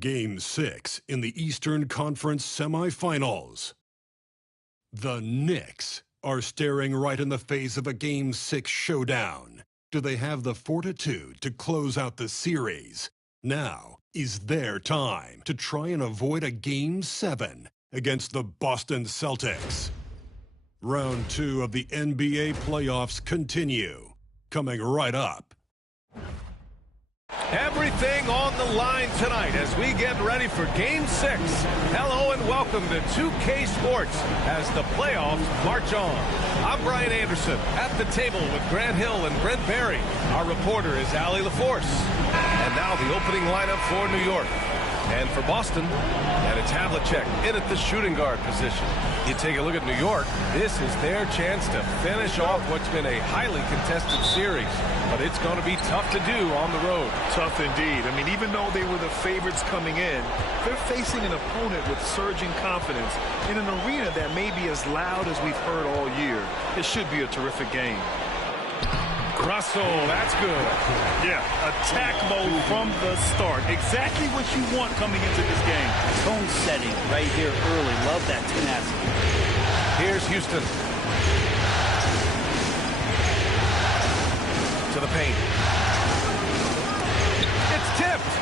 Game 6 in the Eastern Conference Semifinals. The Knicks are staring right in the face of a Game 6 showdown. Do they have the fortitude to close out the series? Now is their time to try and avoid a Game 7 against the Boston Celtics. Round 2 of the NBA playoffs continue. Coming right up. Everything on the line tonight as we get ready for Game 6. Hello and welcome to 2K Sports as the playoffs march on. I'm Brian Anderson at the table with Grant Hill and Brent Barry. Our reporter is Allie LaForce. And now the opening lineup for New York. And for Boston, and it's Havlicek in at the shooting guard position. You take a look at New York, this is their chance to finish off what's been a highly contested series. But it's going to be tough to do on the road. Tough indeed. I mean, even though they were the favorites coming in, they're facing an opponent with surging confidence in an arena that may be as loud as we've heard all year. It should be a terrific game. Russell, that's good. Yeah, attack mode from the start. Exactly what you want coming into this game. Tone setting right here early. Love that tenacity. Here's Houston. To the paint. It's tipped.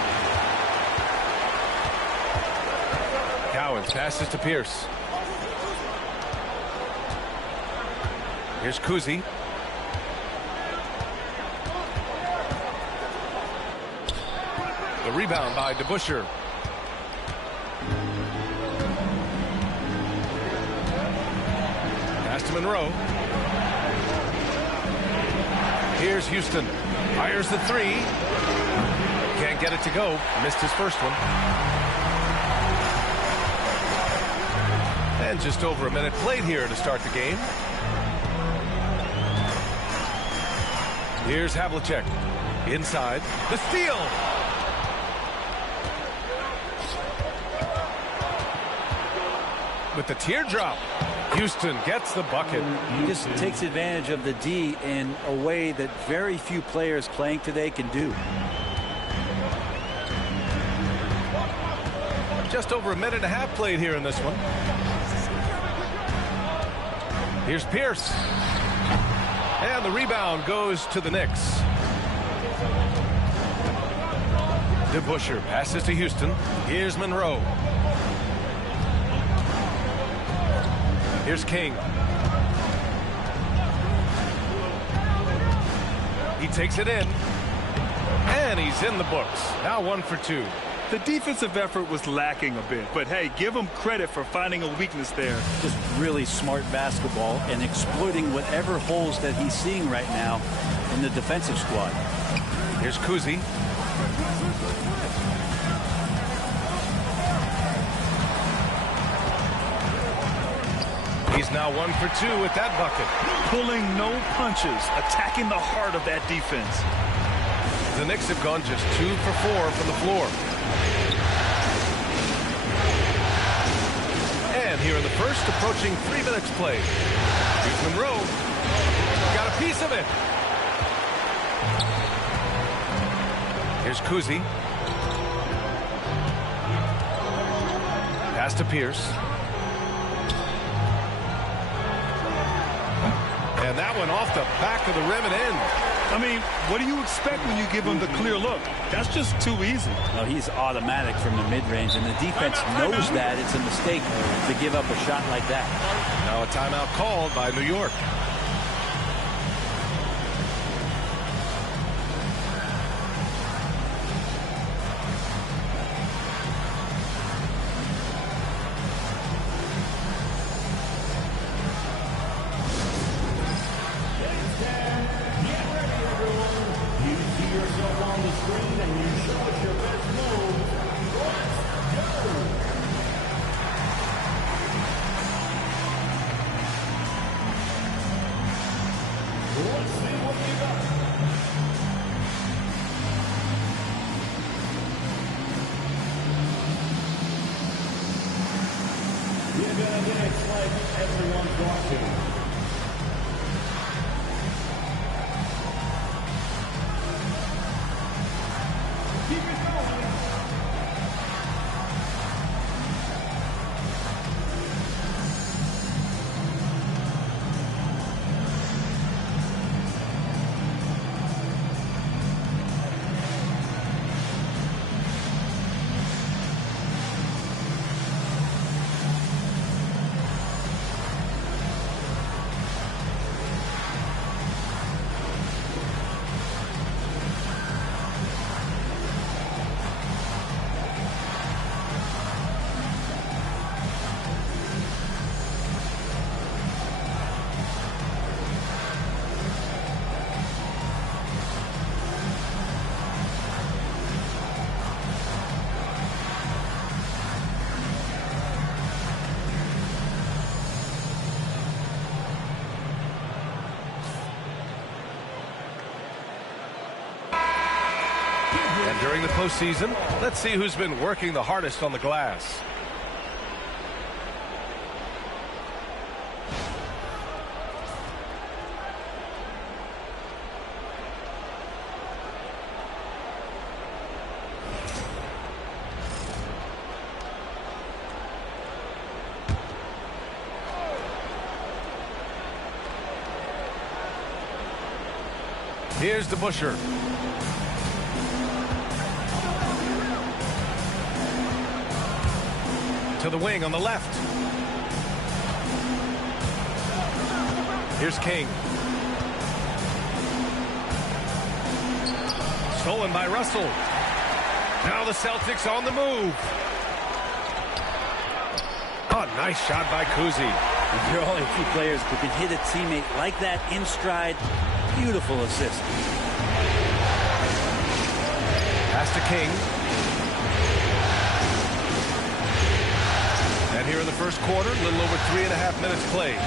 Cowens passes to Pierce. Here's Kuzi. The rebound by DeBusschere. Pass to Monroe. Here's Houston. Fires the three. Can't get it to go. Missed his first one. And just over a minute played here to start the game. Here's Havlicek. Inside. The steal. With the teardrop, Houston gets the bucket. He just takes advantage of the D in a way that very few players playing today can do. Just over a minute and a half played here in this one. Here's Pierce. And the rebound goes to the Knicks. DeBusschere passes to Houston. Here's Monroe. Here's King. He takes it in. And he's in the books. Now 1 for 2. The defensive effort was lacking a bit, but hey, give him credit for finding a weakness there. Just really smart basketball and exploiting whatever holes that he's seeing right now in the defensive squad. Here's Kuzi. He's now 1 for 2 with that bucket. Pulling no punches, attacking the heart of that defense. The Knicks have gone just 2 for 4 from the floor. And here in the first, approaching 3 minutes played. Here's Monroe. Got a piece of it. Here's Kuzi. Pass to Pierce. And that one off the back of the rim and in. I mean, what do you expect when you give him the clear look? That's just too easy. No, he's automatic from the mid-range, and the defense knows that it's a mistake to give up a shot like that. Now a timeout called by New York. Everyone's watching. And during the postseason, let's see who's been working the hardest on the glass. Here's the Busher. To the wing on the left. Here's King. Stolen by Russell. Now the Celtics on the move. Oh, nice shot by Kuzi. There are only a few players who can hit a teammate like that in stride. Beautiful assist. Pass to King. And here in the first quarter, a little over 3.5 minutes played.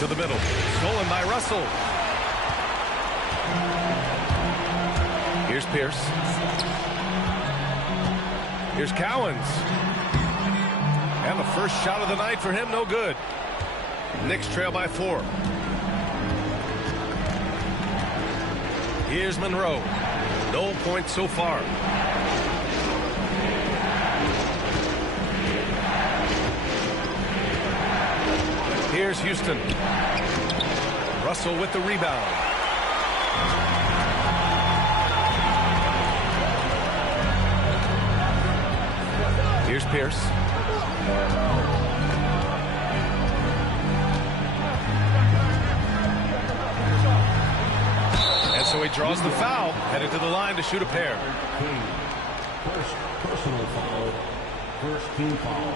To the middle. Stolen by Russell. Here's Pierce. Here's Cowens. And the first shot of the night for him, no good. Knicks trail by 4. Here's Monroe. No points so far. Here's Houston. Russell with the rebound. Here's Pierce. So he draws the foul, headed to the line to shoot a pair. First personal foul, first team foul.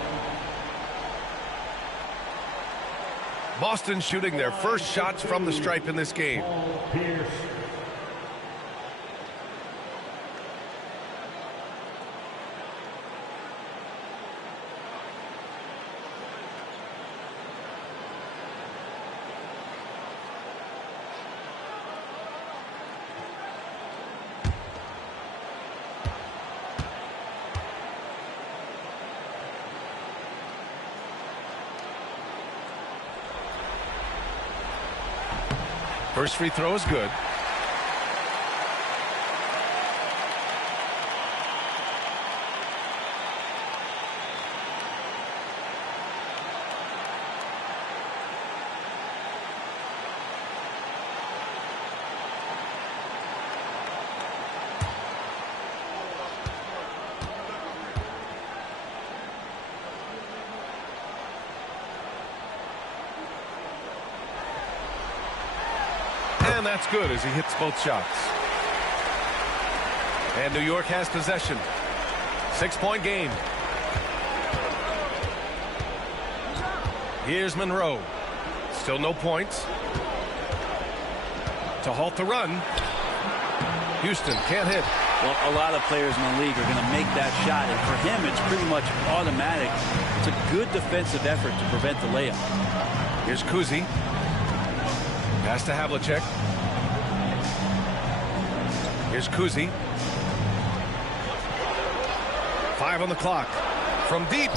Boston shooting their first shots from the stripe in this game. Pierce. First free throw is good. And that's good as he hits both shots. And New York has possession. 6-point game. Here's Monroe. Still no points. To halt the run. Houston can't hit. Well, a lot of players in the league are going to make that shot, and for him, it's pretty much automatic. It's a good defensive effort to prevent the layup. Here's Kuzi. Pass to Havlicek. Here's Kuzi. 5 on the clock. From deep.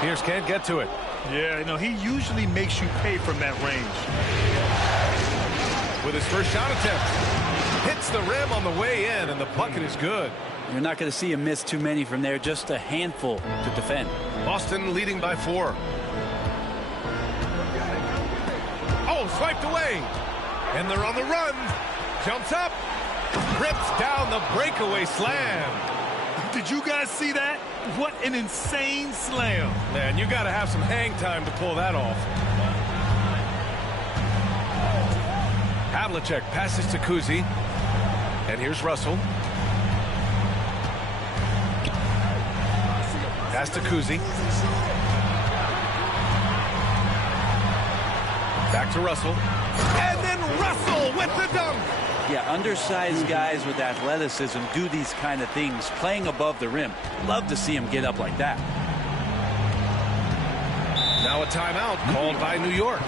Pierce can't get to it. Yeah, you know, he usually makes you pay from that range. With his first shot attempt. Hits the rim on the way in, and the bucket is good. You're not going to see him miss too many from there, just a handful to defend. Boston leading by 4. Oh, swiped away. And they're on the run. Jumps up. Rips down the breakaway slam. Did you guys see that? What an insane slam. Man, you got to have some hang time to pull that off. Havlicek passes to Kuzi. And here's Russell. Pass to Kuzi. Back to Russell. And then Russell with the dunk. Yeah, undersized guys with athleticism do these kind of things, playing above the rim. Love to see him get up like that. Now a timeout called by New York.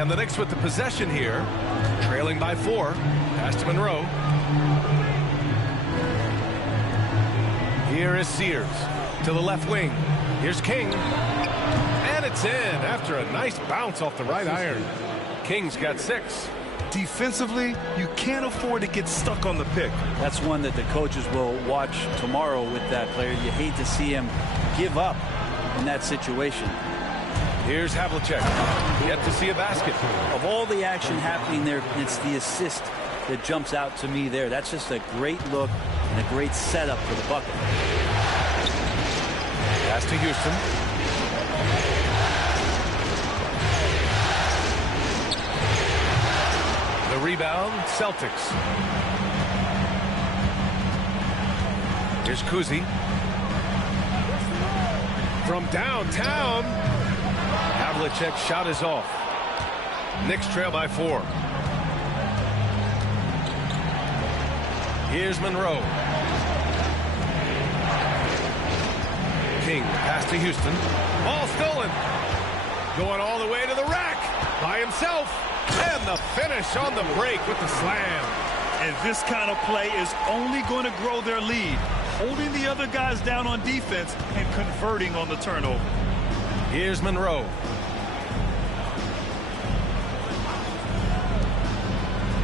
And the Knicks with the possession here, trailing by 4. Pass to Monroe. Here is Sears to the left wing. Here's King. And it's in after a nice bounce off the right iron. King's got 6. Defensively, you can't afford to get stuck on the pick. That's one that the coaches will watch tomorrow with that player. You hate to see him give up in that situation. Here's Havlicek. Yet to see a basket. Of all the action happening there, it's the assist that jumps out to me there. That's just a great look and a great setup for the bucket. Pass to Houston. The rebound, Celtics. Here's Kuzi. From downtown. Havlicek's shot is off. Knicks trail by 4. Here's Monroe. King, pass to Houston. Ball stolen. Going all the way to the rack by himself. And the finish on the break with the slam. And this kind of play is only going to grow their lead. Holding the other guys down on defense and converting on the turnover. Here's Monroe.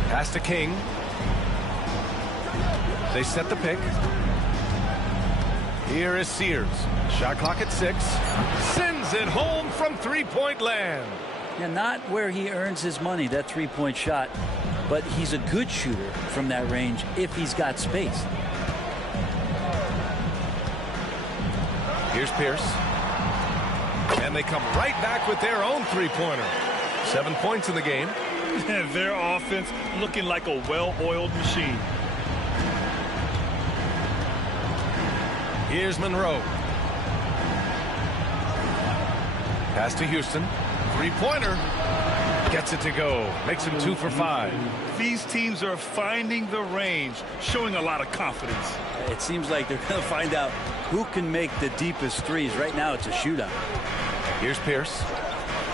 Pass to King. They set the pick. Here is Sears. Shot clock at 6. Sends it home from three-point land. Yeah, not where he earns his money, that three-point shot, but he's a good shooter from that range if he's got space. Here's Pierce. And they come right back with their own three-pointer. 7 points in the game. And their offense looking like a well-oiled machine. Here's Monroe. Pass to Houston. Three-pointer. Gets it to go. Makes him 2 for 5. These teams are finding the range, showing a lot of confidence. It seems like they're going to find out who can make the deepest threes. Right now, it's a shootout. Here's Pierce.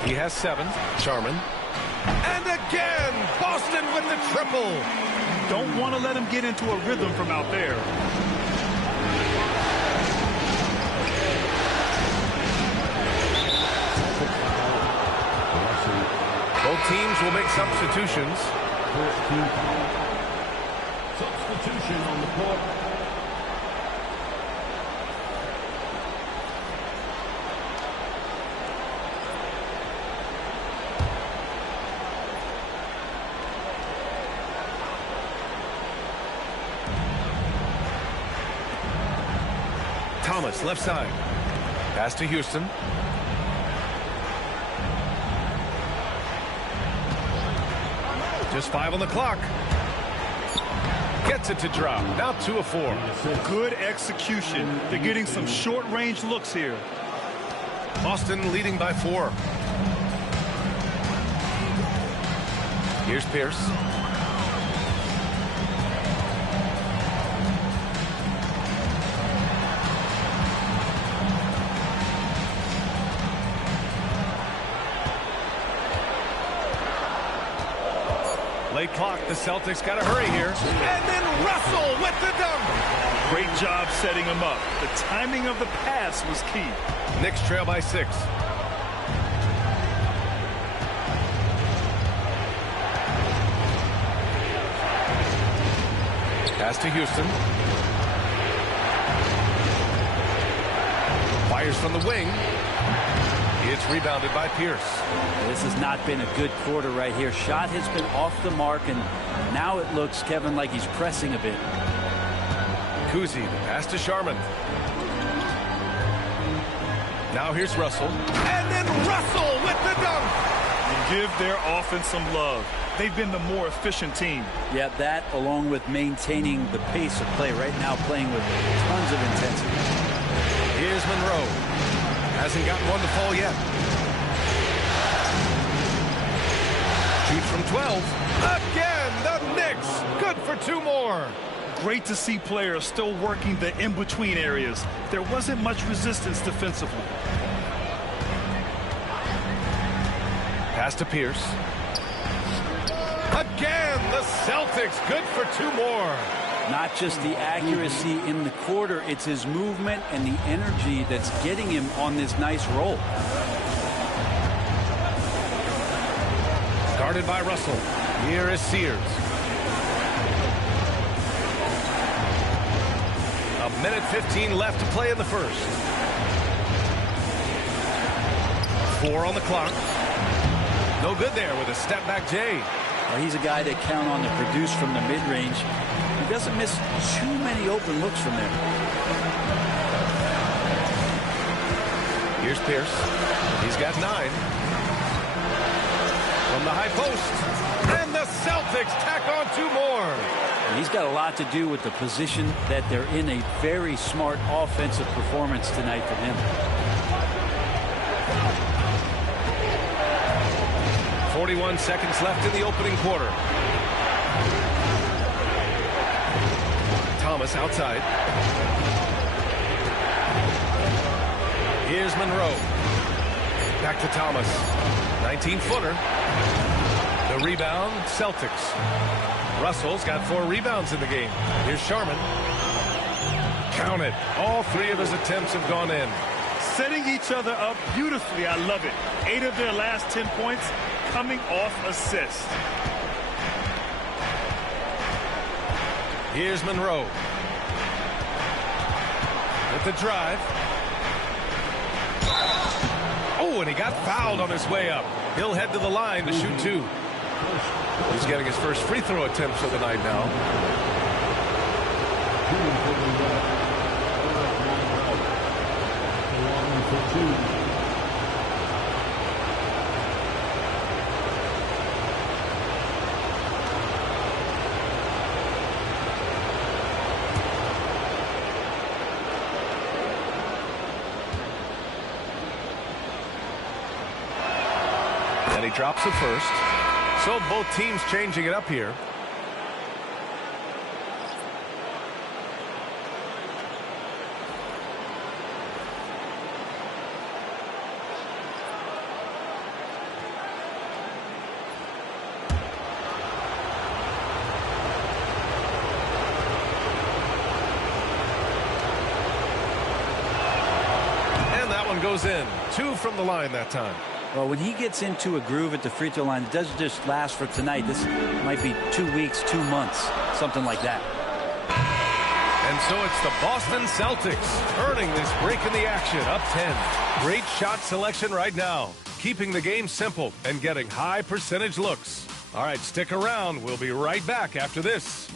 He has 7. Charmin. And again, Boston with the triple. Don't want to let him get into a rhythm from out there. Both teams will make substitutions. Substitution on the court. Thomas, left side. Pass to Houston. Just 5 on the clock. Gets it to drop. Now 2 of 4. Good execution. They're getting some short-range looks here. Boston leading by 4. Here's Pierce. Late clock, the Celtics got to hurry here. And then Russell with the dunk. Great job setting him up. The timing of the pass was key. Knicks trail by 6. Pass to Houston. Fires from the wing. It's rebounded by Pierce. This has not been a good quarter right here. Shot has been off the mark, and now it looks, Kevin, like he's pressing a bit. Kuzi, pass to Charmin. Now here's Russell. And then Russell with the dunk. Give their offense some love. They've been the more efficient team. Yeah, that along with maintaining the pace of play right now, playing with tons of intensity. Here's Monroe. Hasn't gotten one to fall yet. Shoots from 12. Again, the Knicks. Good for 2 more. Great to see players still working the in-between areas. There wasn't much resistance defensively. Pass to Pierce. Again, the Celtics good for 2 more. Not just the accuracy in the quarter, it's his movement and the energy that's getting him on this nice roll. Guarded by Russell. Here is Sears. A minute 15 left to play in the first. 4 on the clock. No good there with a step back Jay. Well, he's a guy that count on to produce from the mid-range. He doesn't miss too many open looks from there. Here's Pierce. He's got 9. From the high post. And the Celtics tack on 2 more. And he's got a lot to do with the position that they're in. A very smart offensive performance tonight from him. 41 seconds left in the opening quarter. Thomas outside. Here's Monroe. Back to Thomas. 19-footer. The rebound, Celtics. Russell's got 4 rebounds in the game. Here's Sharman. Count it. All 3 of his attempts have gone in. Setting each other up beautifully. I love it. 8 of their last 10 points coming off assist. Here's Monroe. With the drive. Oh, and he got fouled on his way up. He'll head to the line to shoot 2. He's getting his first free throw attempts of the night now. And he drops it first. So both teams changing it up here. And that one goes in. 2 from the line that time. Well, when he gets into a groove at the free throw line, it doesn't just last for tonight. This might be 2 weeks, 2 months, something like that. And so it's the Boston Celtics earning this break in the action, up 10. Great shot selection right now, keeping the game simple and getting high percentage looks. All right, stick around. We'll be right back after this.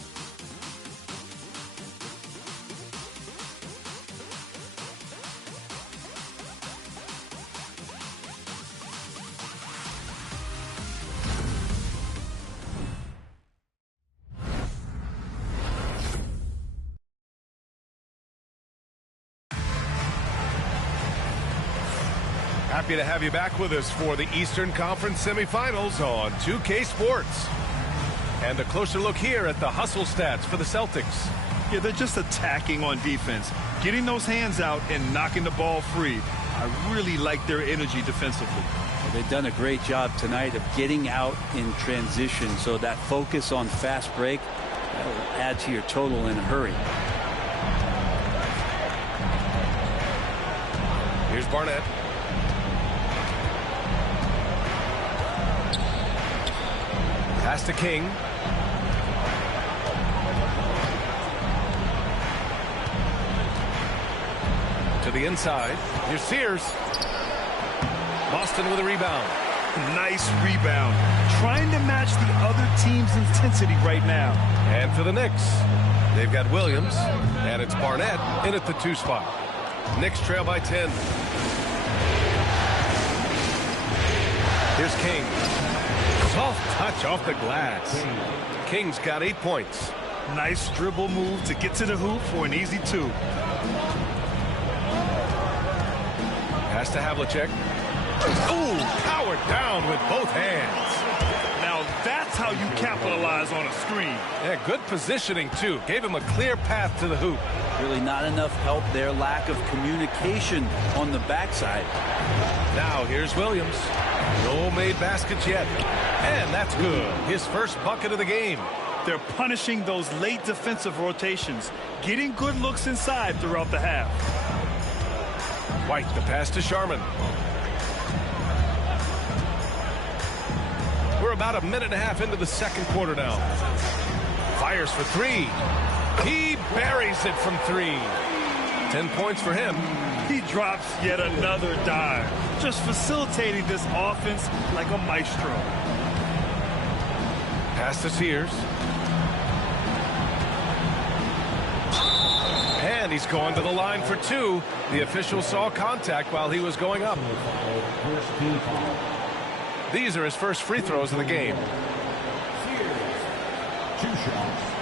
Happy to have you back with us for the Eastern Conference Semifinals on 2K Sports. And a closer look here at the hustle stats for the Celtics. Yeah, they're just attacking on defense, getting those hands out and knocking the ball free. I really like their energy defensively. Well, they've done a great job tonight of getting out in transition, so that focus on fast break that will add to your total in a hurry. Here's Barnett. Pass to King. To the inside. Here's Sears. Boston with a rebound. Nice rebound. Trying to match the other team's intensity right now. And for the Knicks, they've got Williams, and it's Barnett in at the 2 spot. Knicks trail by 10. Here's King. Soft touch off the glass. King's got 8 points. Nice dribble move to get to the hoop for an easy 2. Pass to Havlicek. Ooh, powered down with both hands. Now that's how you capitalize on a screen. Yeah, good positioning, too. Gave him a clear path to the hoop. Really not enough help there. Lack of communication on the backside. Now here's Williams. No made baskets yet. And that's good. His first bucket of the game. They're punishing those late defensive rotations, getting good looks inside throughout the half. White, the pass to Sharman. We're about a minute and a half into the second quarter now. Fires for three. He buries it from three. 10 points for him. He drops yet another dime, just facilitating this offense like a maestro. Pass to Sears. And he's going to the line for two. The official saw contact while he was going up. These are his first free throws of the game. Sears, 2 shots.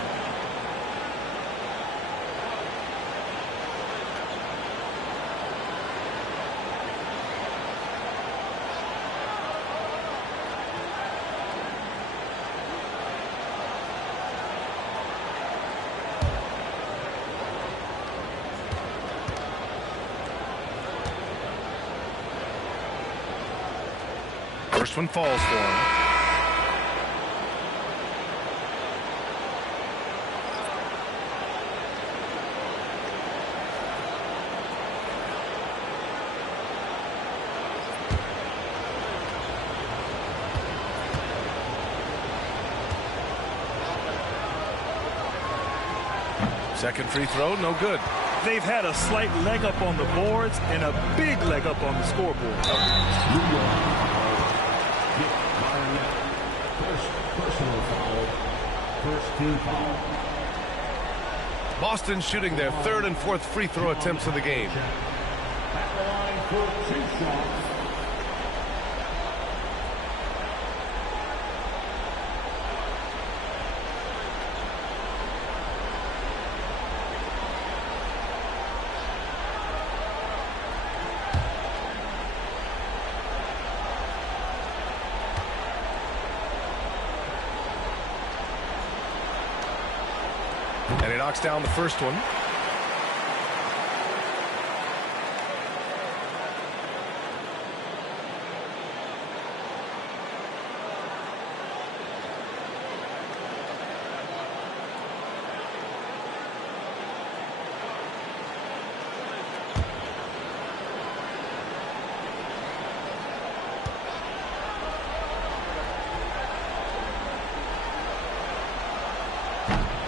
First one falls for him. Second free throw, no good. They've had a slight leg up on the boards and a big leg up on the scoreboard. Personal foul. First team foul. Boston shooting their third and fourth free throw attempts of the game. At the line for 2 shots. And he knocks down the first one.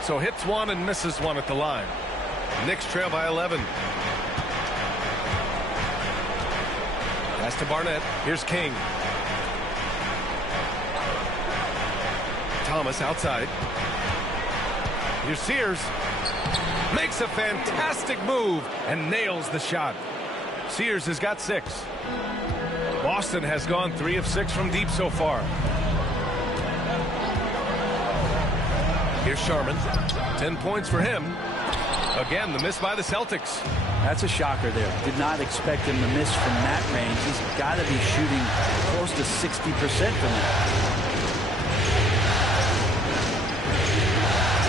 So hits one and misses one at the line. Knicks trail by 11. Pass to Barnett. Here's King. Thomas outside. Here's Sears. Makes a fantastic move and nails the shot. Sears has got 6. Boston has gone 3 of 6 from deep so far. Here's Sharman. 10 points for him. Again, the miss by the Celtics. That's a shocker there. Did not expect him to miss from that range. He's got to be shooting close to 60% from that.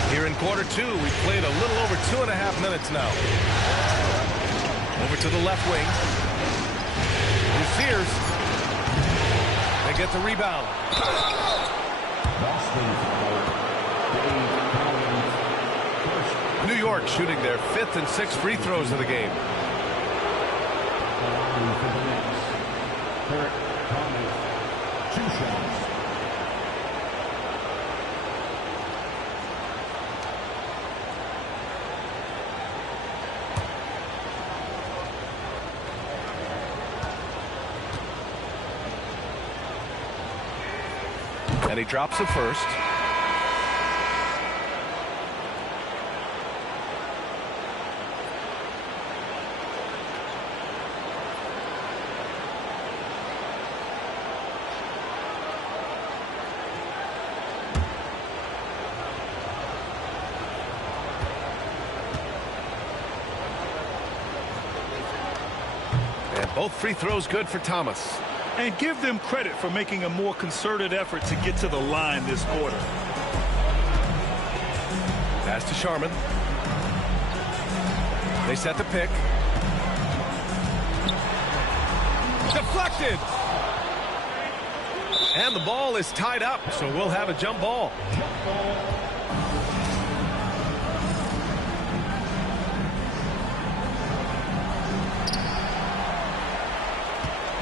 Here in quarter 2, we've played a little over 2.5 minutes now. Over to the left wing. Here's Sears. They get the rebound. New York shooting their 5th and 6th free throws of the game. And he drops the first. And both free throws good for Thomas. And give them credit for making a more concerted effort to get to the line this quarter. Pass to Sharman. They set the pick. Deflected. And the ball is tied up, so we'll have a jump ball.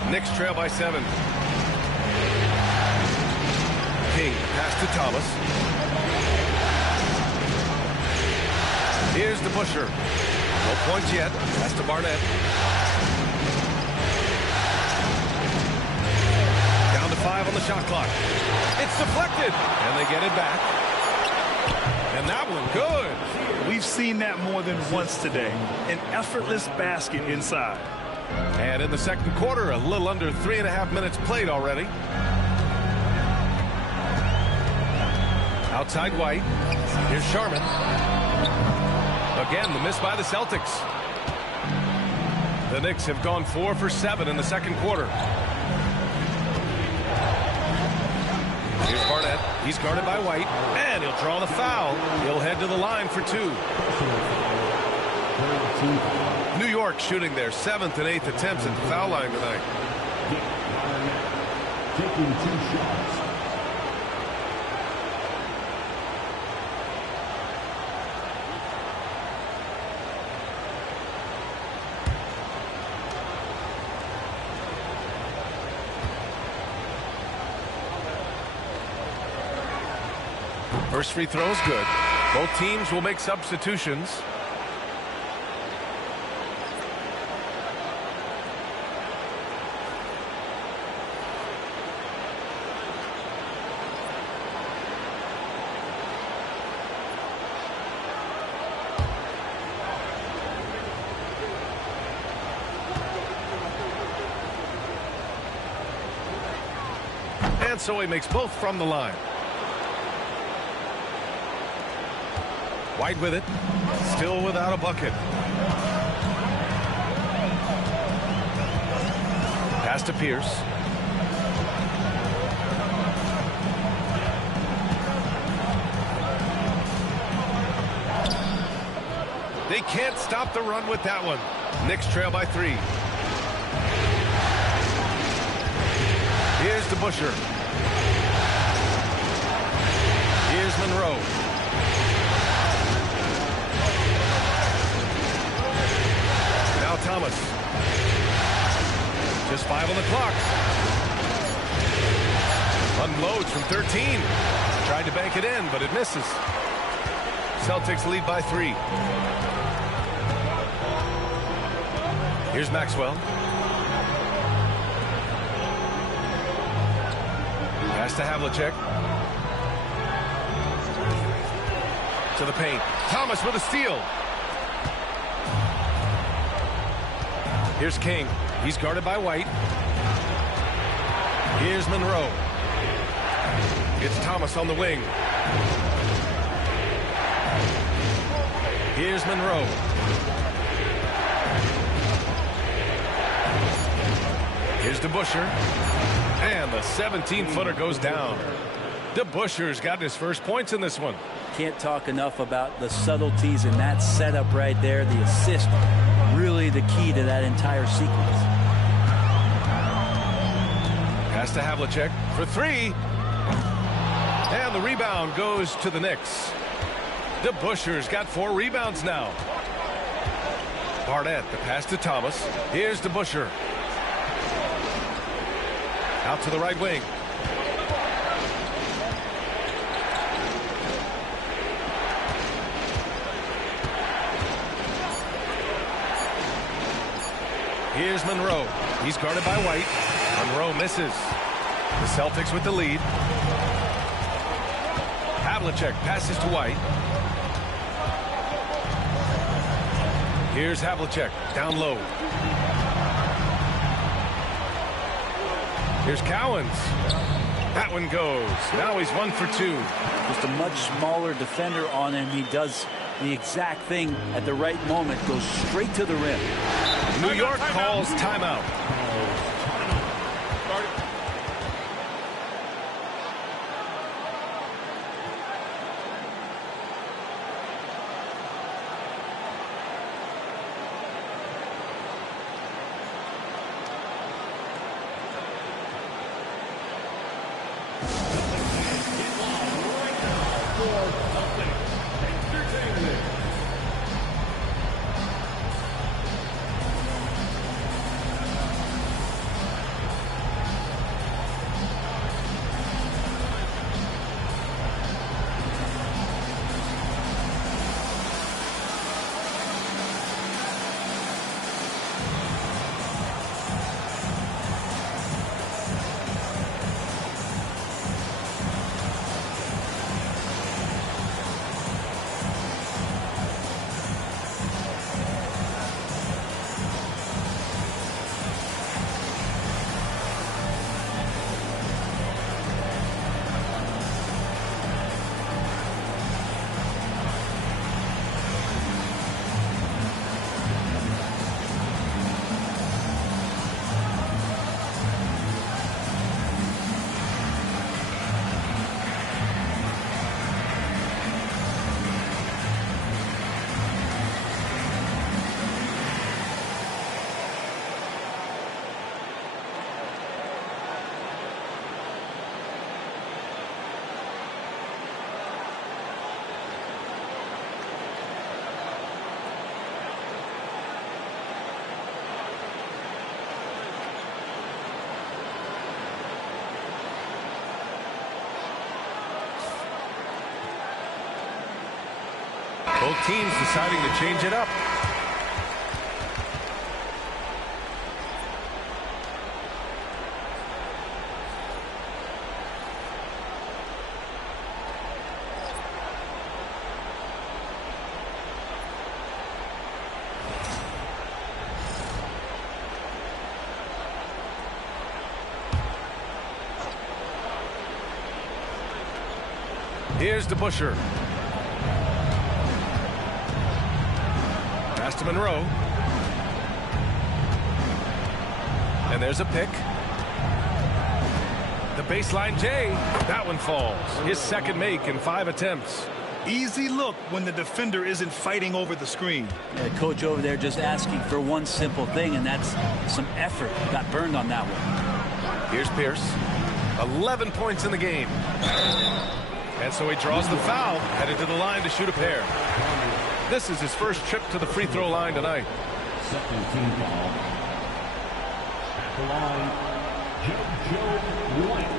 Knicks trail by 7. King pass to Thomas. Here's the Busher. No points yet. Pass to Barnett. Down to 5 on the shot clock. It's deflected, and they get it back. And that one good. We've seen that more than once today. An effortless basket inside. And in the second quarter, a little under 3.5 minutes played already. Outside White. Here's Sharman. Again, the miss by the Celtics. The Knicks have gone 4 for 7 in the second quarter. Here's Barnett. He's guarded by White. And he'll draw the foul. He'll head to the line for 2. New York shooting their 7th and 8th attempts at the foul line tonight. Taking 2 shots. First free throw is good. Both teams will make substitutions. And so he makes both from the line. White with it. Still without a bucket. Pass to Pierce. They can't stop the run with that one. Knicks trail by 3. Here's the Busher. Here's Monroe. Now Thomas. Just 5 on the clock. Unloads from 13. Tried to bank it in, but it misses. Celtics lead by 3. Here's Maxwell. Pass to Havlicek. To the paint. Thomas with a steal. Here's King. He's guarded by White. Here's Monroe. It's Thomas on the wing. Here's Monroe. Here's DeBuscher. And the 17-footer goes down. DeBuscher's got his first points in this one. Can't talk enough about the subtleties in that setup right there. The assist, really the key to that entire sequence. Pass to Havlicek for 3. And the rebound goes to the Knicks. DeBuscher's got 4 rebounds now. Barnett, the pass to Thomas. Here's DeBuscher. Out to the right wing. Here's Monroe. He's guarded by White. Monroe misses. The Celtics with the lead. Havlicek passes to White. Here's Havlicek down low. Here's Cowens. That one goes. Now he's 1 for 2. Just a much smaller defender on him. He does the exact thing at the right moment. Goes straight to the rim. New York calls timeout. for Celtics Entertainment. Both teams deciding to change it up. Here's the Busher. Pass to Monroe. And there's a pick. The baseline J. That one falls. His second make in 5 attempts. Easy look when the defender isn't fighting over the screen. Yeah, coach over there just asking for one simple thing, and that's some effort. Got burned on that one. Here's Pierce. 11 points in the game. And so he draws the foul, headed to the line to shoot a pair. This is his first trip to the free throw line tonight. Second team foul. At the line, Joe White.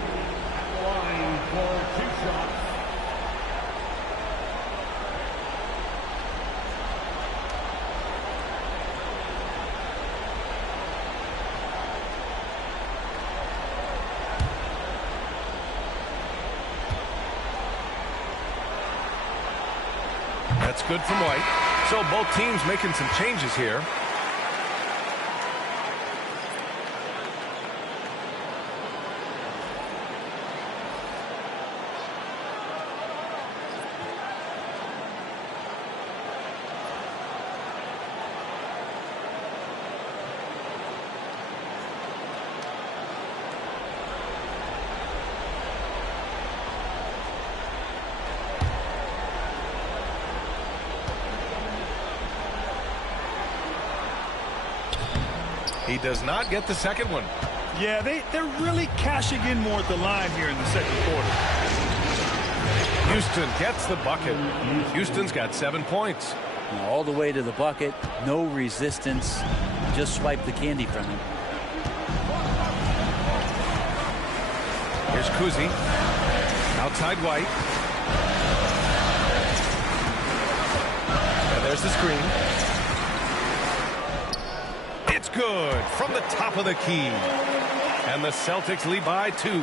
At the line for 2 shots. That's good from White. So both teams making some changes here. He does not get the second one. Yeah, they're really cashing in more at the line here in the second quarter. Houston gets the bucket. Houston's got 7 points. All the way to the bucket. No resistance. Just swipe the candy from him. Here's Kuzi. Outside White. And there's the screen. It's good from the top of the key. And the Celtics lead by 2.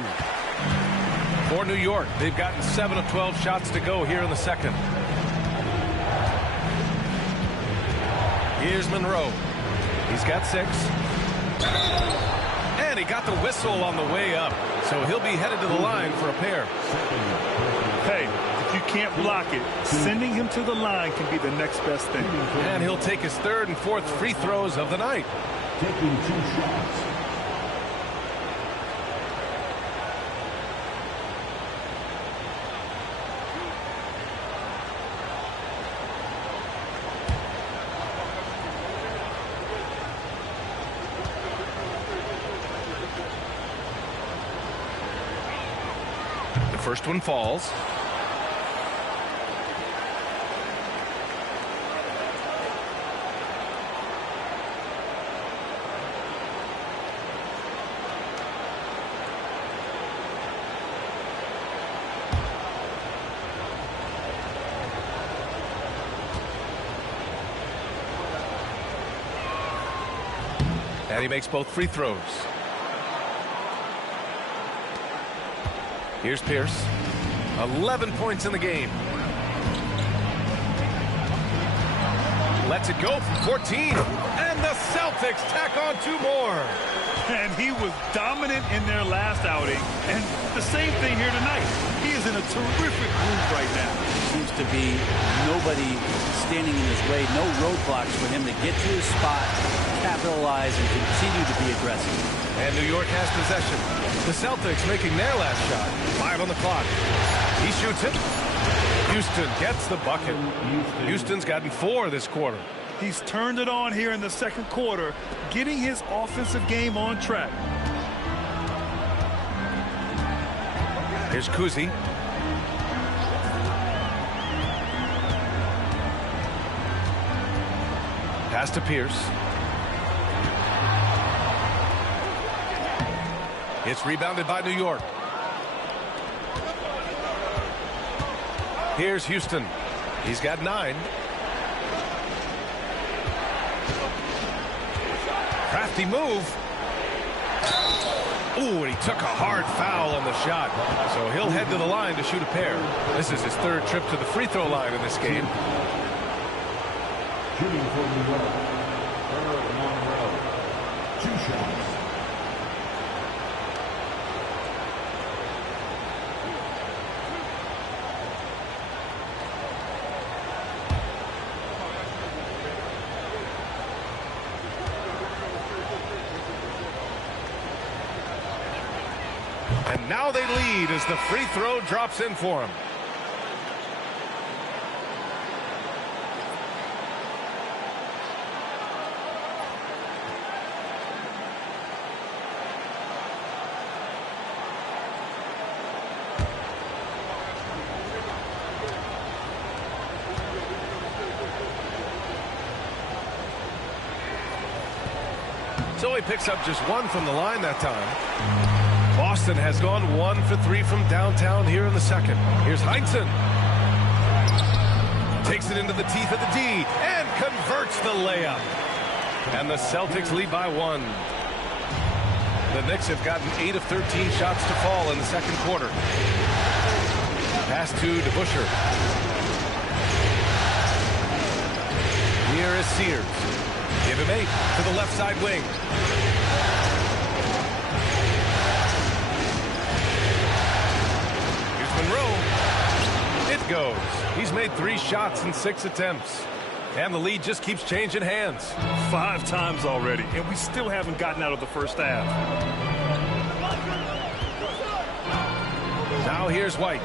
For New York, they've gotten 7 of 12 shots to go here in the second. Here's Monroe. He's got 6. And he got the whistle on the way up. So he'll be headed to the line for a pair. Hey, if you can't block it, sending him to the line can be the next best thing. And he'll take his 3rd and 4th free throws of the night. Taking 2 shots. The first one falls. And he makes both free throws. Here's Pierce. 11 points in the game. Lets it go from 14. And the Celtics tack on 2 more. And he was dominant in their last outing. And the same thing here tonight. He is in a terrific groove right now. Seems to be nobody standing in his way. No roadblocks for him to get to his spot, capitalize, and continue to be aggressive. And New York has possession. The Celtics making their last shot. 5 on the clock. He shoots it. Houston gets the bucket. Houston's gotten 4 this quarter. He's turned it on here in the second quarter, getting his offensive game on track. Here's Kuzi. Pass to Pierce. It's rebounded by New York. Here's Houston. He's got 9. Crafty move. Ooh, and he took a hard foul on the shot. So he'll head to the line to shoot a pair. This is his 3rd trip to the free throw line in this game. Shooting for New York. Third Monroe. 2 shots. And now they lead as the free throw drops in for him. So he picks up just 1 from the line that time. Boston has gone 1 for 3 from downtown here in the second. Here's Heinsohn. Takes it into the teeth of the D and converts the layup. And the Celtics lead by 1. The Knicks have gotten 8 of 13 shots to fall in the second quarter. Pass to DeBusschere. Here is Sears. Give him 8 to the left side wing. Monroe. It goes. He's made 3 shots in 6 attempts. And the lead just keeps changing hands. 5 times already, and we still haven't gotten out of the first half. Now here's White.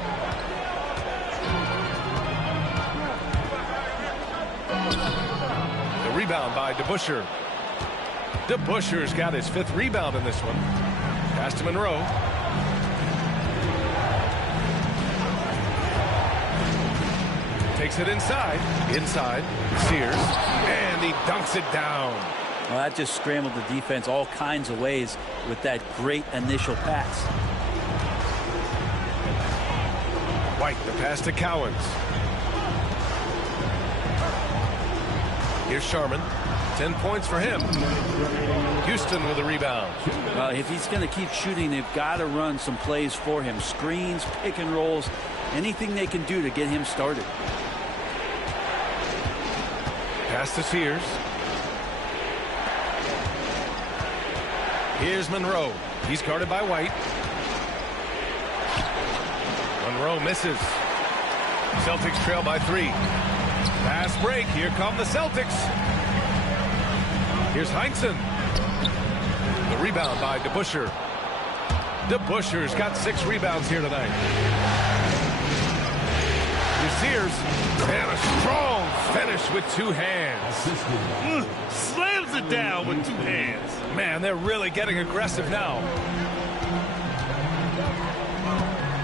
The rebound by DeBusschere. DeBusschere's got his 5th rebound in this one. Pass to Monroe. Takes it inside. Sears. And he dunks it down. Well, that just scrambled the defense all kinds of ways with that great initial pass. White, the pass to Cowens. Here's Sharman. 10 points for him. Houston with a rebound. If he's going to keep shooting, they've got to run some plays for him. Screens, pick and rolls, anything they can do to get him started. Pass to Sears. Here's Monroe. He's guarded by White. Monroe misses. Celtics trail by 3. Pass break. Here come the Celtics. Here's Heinsohn. The rebound by DeBusschere. DeBusschere's got 6 rebounds here tonight. Here's Sears. And a strong finish with 2 hands. Slams it down with 2 hands. Man, they're really getting aggressive now.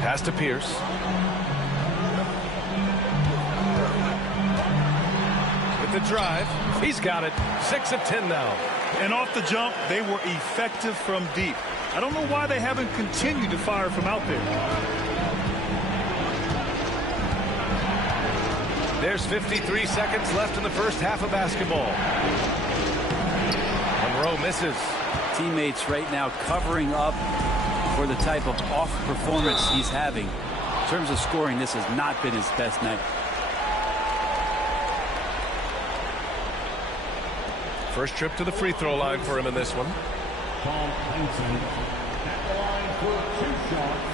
Pass to Pierce. With the drive. He's got it. 6 of 10 now. And off the jump, they were effective from deep. I don't know why they haven't continued to fire from out there. There's 53 seconds left in the first half of basketball. throw misses. Teammates right now covering up for the type of off performance he's having. In terms of scoring, this has not been his best night. First trip to the free throw line for him in this one. Tom Henson at the line for 2 shots.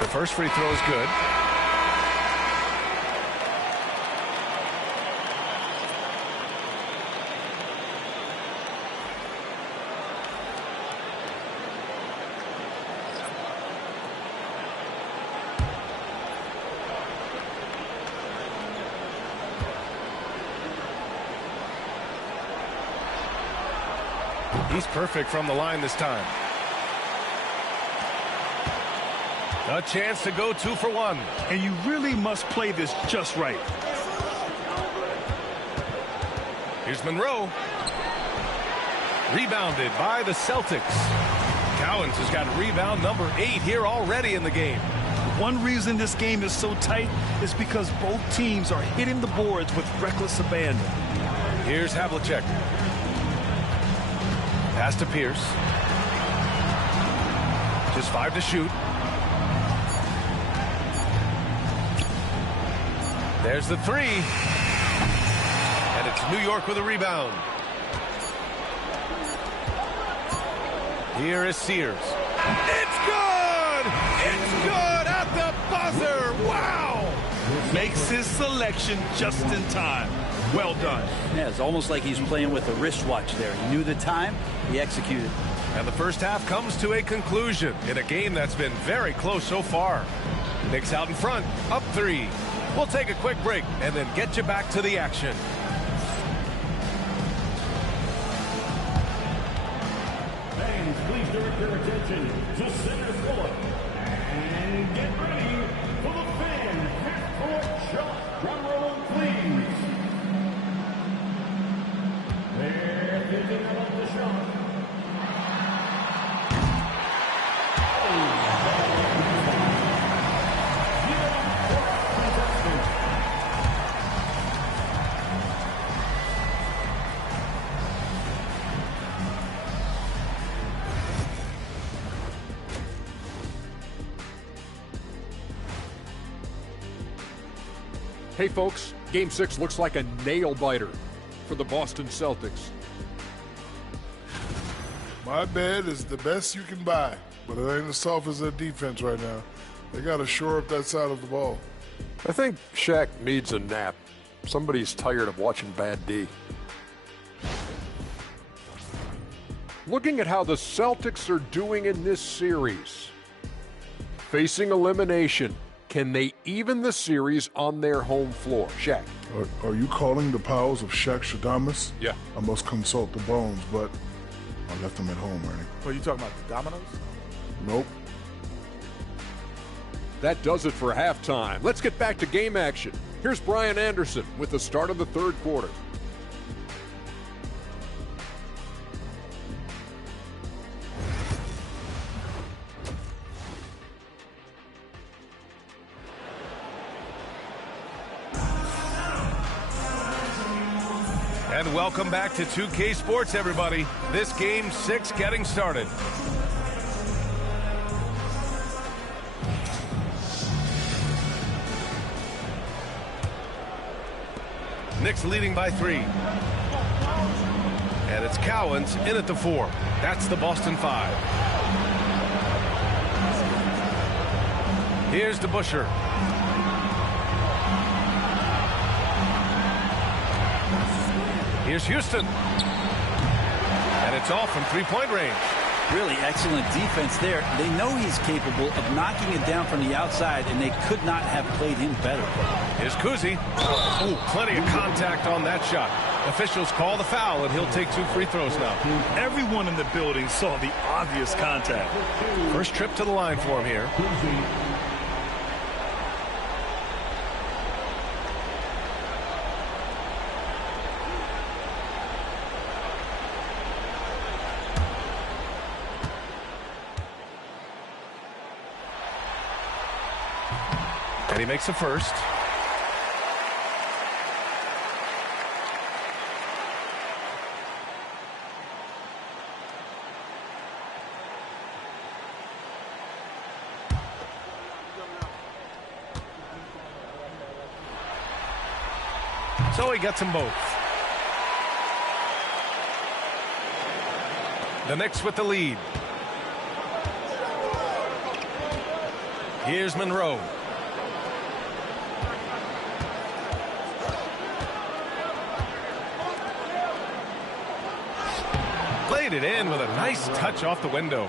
The first free throw is good. He's perfect from the line this time. A chance to go 2 for 1. And you really must play this just right. Here's Monroe. Rebounded by the Celtics. Cowens has got rebound number 8 here already in the game. One reason this game is so tight is because both teams are hitting the boards with reckless abandon. Here's Havlicek. Pass to Pierce. Just 5 to shoot. There's the 3. And it's New York with a rebound. Here is Sears. It's good! It's good at the buzzer! Wow! Makes his selection just in time. Well done. Yeah, it's almost like he's playing with a wristwatch there. He knew the time, he executed. And the first half comes to a conclusion in a game that's been very close so far. Knicks out in front, up 3. We'll take a quick break and then get you back to the action. Fans, please direct your attention to center court. And get ready for the fan half-court shot. Drum roll, please. They're picking up the shot. Hey folks, Game 6 looks like a nail-biter for the Boston Celtics. My bed is the best you can buy, but it ain't as soft as their defense right now. They got to shore up that side of the ball. I think Shaq needs a nap. Somebody's tired of watching bad D. Looking at how the Celtics are doing in this series. Facing elimination. Can they even the series on their home floor? Shaq. Are you calling the powers of Shaq Shadamas? Yeah. I must consult the bones, but I left them at home, Ernie. Are you talking about the dominoes? Nope. That does it for halftime. Let's get back to game action. Here's Brian Anderson with the start of the third quarter. And welcome back to 2K Sports, everybody. This Game 6 getting started. Knicks leading by 3. And it's Cowens in at the 4. That's the Boston 5. Here's DeBusschere. Here's Houston. And it's all from three-point range. Really excellent defense there. They know he's capable of knocking it down from the outside, and they could not have played him better. Here's Kuzi. Ooh, plenty of contact on that shot. Officials call the foul, and he'll take 2 free throws now. Everyone in the building saw the obvious contact. First trip to the line for him here. And he makes a first. So he gets them both. The Knicks with the lead. Here's Monroe. Played it in with a nice touch off the window.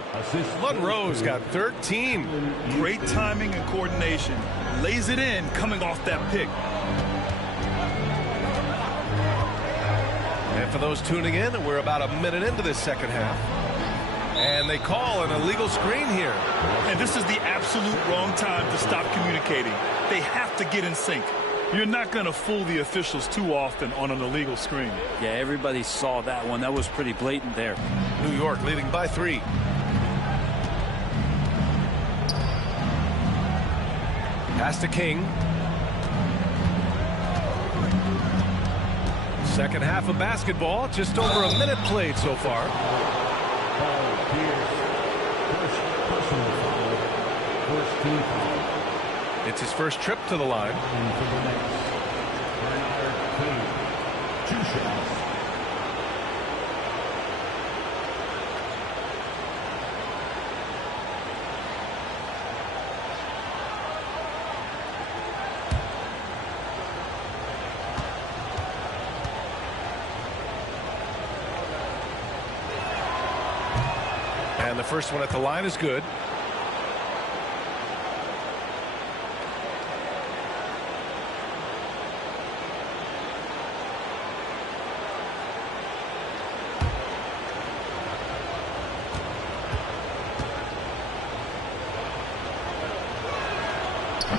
Monroe's got 13. Great timing and coordination. Lays it in coming off that pick. And for those tuning in, we're about a minute into this second half. And they call an illegal screen here. And this is the absolute wrong time to stop communicating. They have to get in sync. You're not going to fool the officials too often on an illegal screen. Yeah, everybody saw that one. That was pretty blatant there. New York leading by 3. Pass to King. Second half of basketball, just over a minute played so far. It's his first trip to the line. And the first one at the line is good.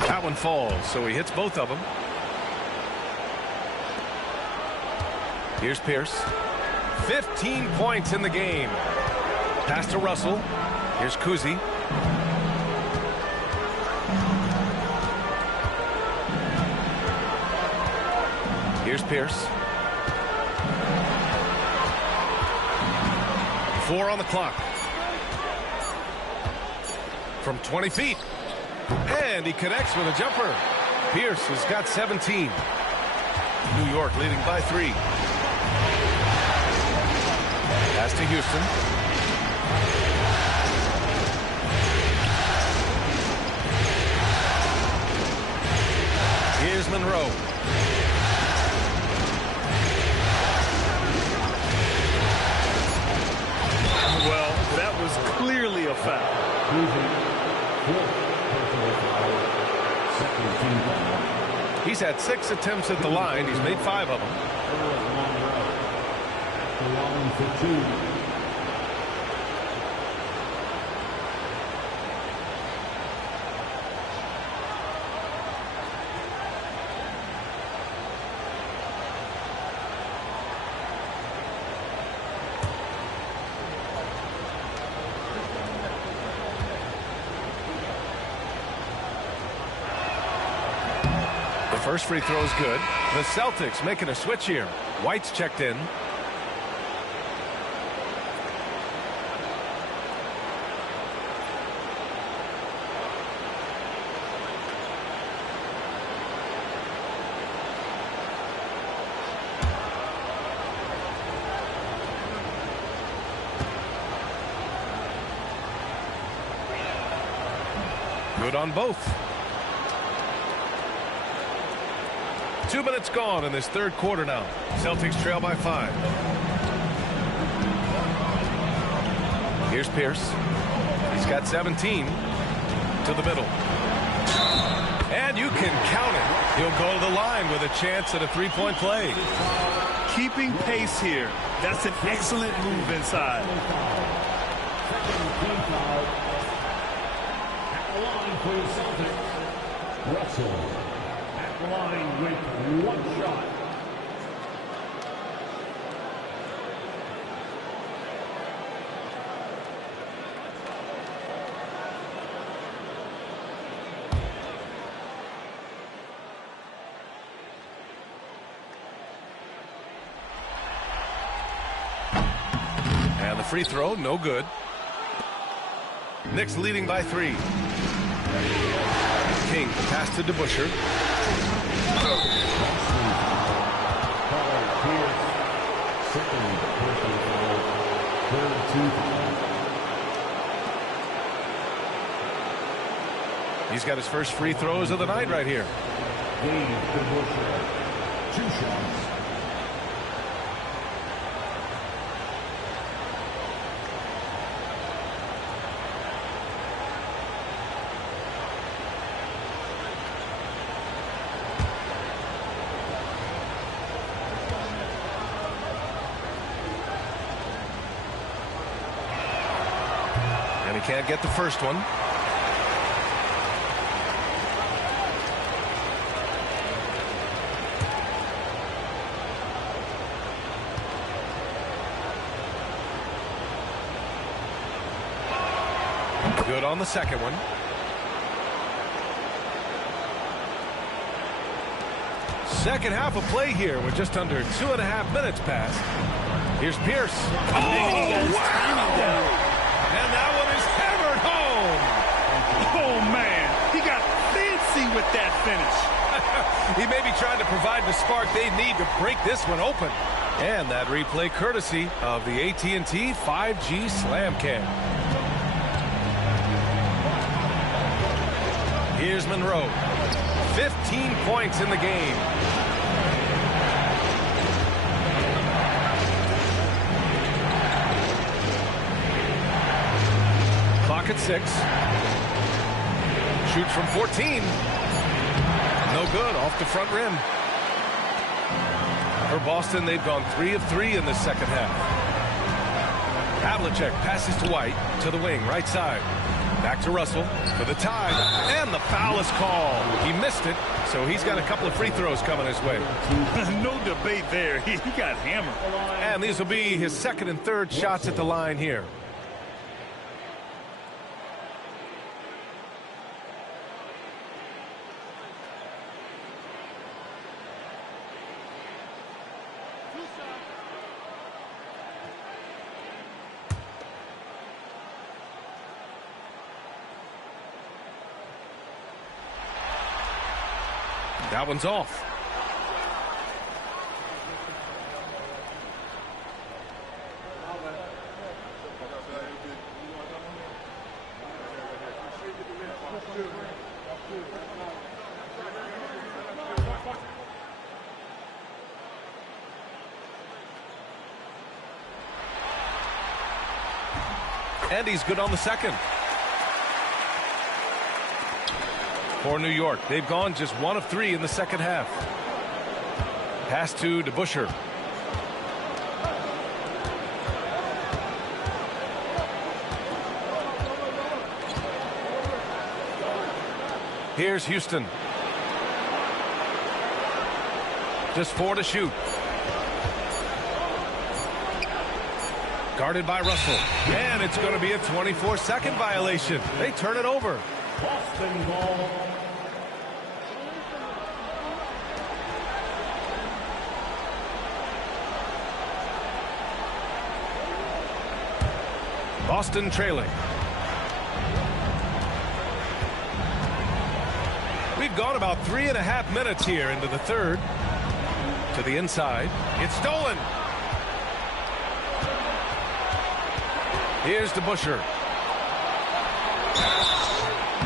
That one falls, so he hits both of them. Here's Pierce. 15 points in the game. Pass to Russell. Here's Kuzi. Here's Pierce. 4 on the clock. From 20 feet. And he connects with a jumper. Pierce has got 17. New York leading by 3. Pass to Houston. Here's Monroe. Well, that was clearly a foul. He's had 6 attempts at the line. He's made 5 of them. First free throw is good. The Celtics making a switch here. White's checked in. Good on both. 2 minutes gone in this third quarter now. Celtics trail by 5. Here's Pierce. He's got 17 to the middle. And you can count it. He'll go to the line with a chance at a three-point play. Keeping pace here. That's an excellent move inside. At the line for the Celtics, Russell. Line with 1 shot. the free throw, no good. Knicks leading by 3. King pass to DeBusschere. He's got his first free throws of the night right here. 2 shots. And he can't get the first one. Good on the second one. Second half of play here with just under 2.5 minutes passed. Here's Pierce. Oh, wow! And that one is hammered home. Oh, man. He got fancy with that finish. He may be trying to provide the spark they need to break this one open. And that replay courtesy of the AT&T 5G Slam Cam. Here's Monroe. 15 points in the game. Clock at 6. Shoots from 14. No good, off the front rim. For Boston, they've gone 3 of 3 in the second half. Havlicek passes to White, to the wing, right side. Back to Russell for the tie, and the foul is called. He missed it, so he's got a couple of free throws coming his way. No debate there. He got hammered. And these will be his second and third shots at the line here. That one's off. And he's good on the second. For New York, they've gone just 1 of 3 in the second half. Pass to DeBusschere. Here's Houston. Just 4 to shoot. Guarded by Russell. And it's going to be a 24-second violation. They turn it over. Boston ball. Boston trailing. We've gone about 3.5 minutes here into the third. To the inside. It's stolen. Here's DeBusschere.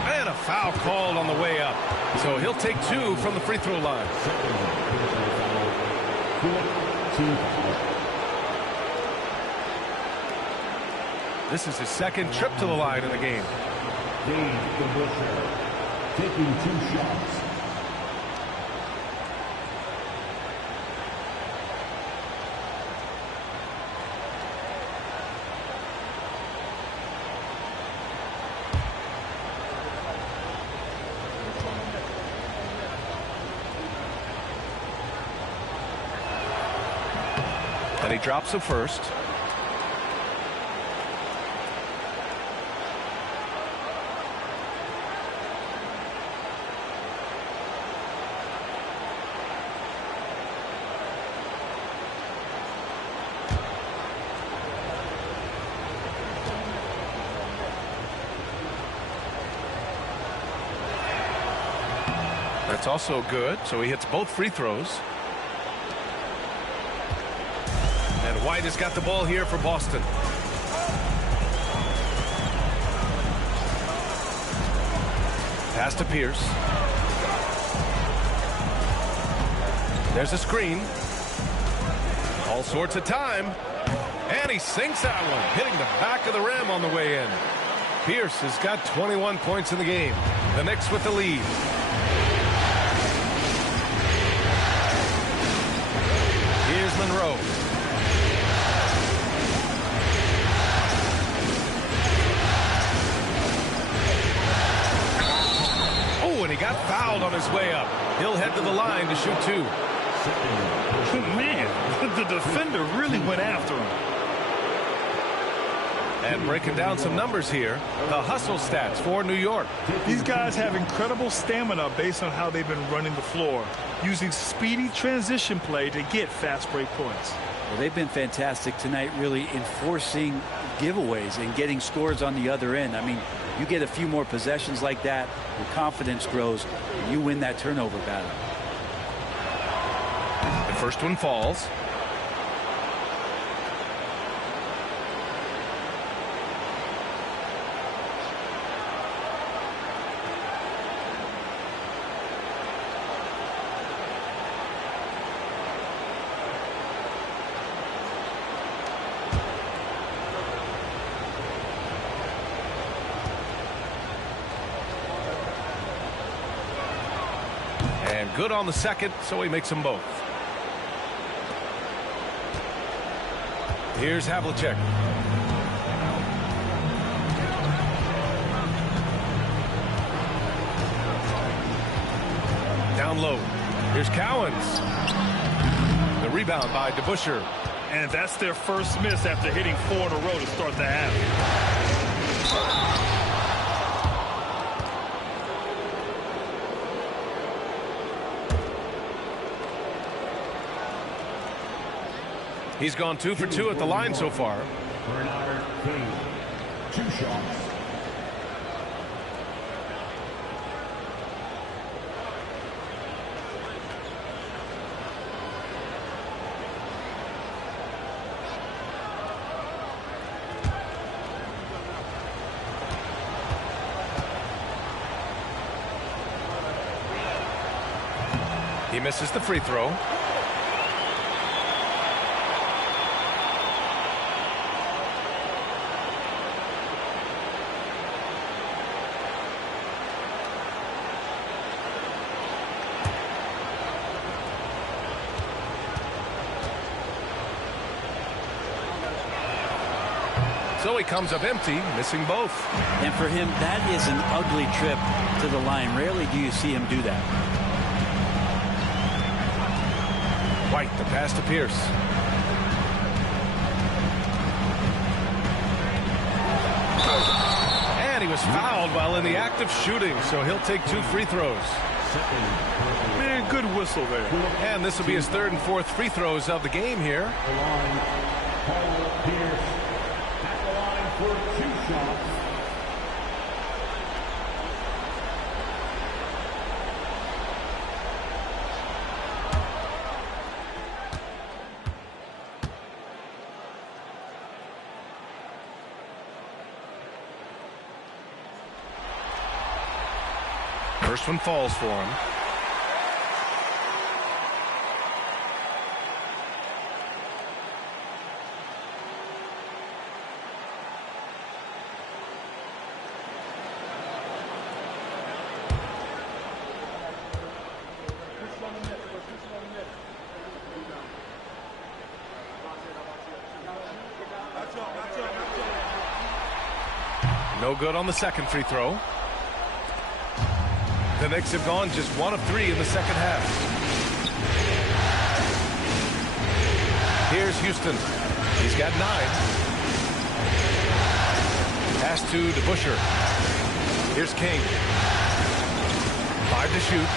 And a foul called on the way up. So he'll take 2 from the free throw line. This is his second trip to the line in the game. Taking 2 shots. And he drops the first. That's also good. So he hits both free throws. And White has got the ball here for Boston. Pass to Pierce. There's a screen. All sorts of time. And he sinks that one, hitting the back of the rim on the way in. Pierce has got 21 points in the game. The Knicks with the lead. Here's Monroe. Oh, and he got fouled on his way up. He'll head to the line to shoot two. Man, the defender really went after him. And breaking down some numbers here, the hustle stats for New York. These guys have incredible stamina based on how they've been running the floor, using speedy transition play to get fast break points. Well, they've been fantastic tonight, really enforcing giveaways and getting scores on the other end. I mean, you get a few more possessions like that, your confidence grows, and you win that turnover battle. The first one falls. And good on the second, so he makes them both. Here's Havlicek. Down low. Here's Cowens. The rebound by DeBusschere. And that's their first miss after hitting 4 in a row to start the half. He's gone 2 for 2 at the line so far. Bernard King, 2 shots. He misses the free throw. So he comes up empty, missing both. And for him, that is an ugly trip to the line. Rarely do you see him do that. White, the pass to Pierce. And he was fouled while in the act of shooting, so he'll take 2 free throws. Man, good whistle there. And this will be his 3rd and 4th free throws of the game here. Pierce at the line for 2 shots. First one falls for him. No good on the second free throw. The Knicks have gone just 1 of 3 in the second half. Here's Houston. He's got 9. Pass to DeBusschere. Here's King. 5 to shoot.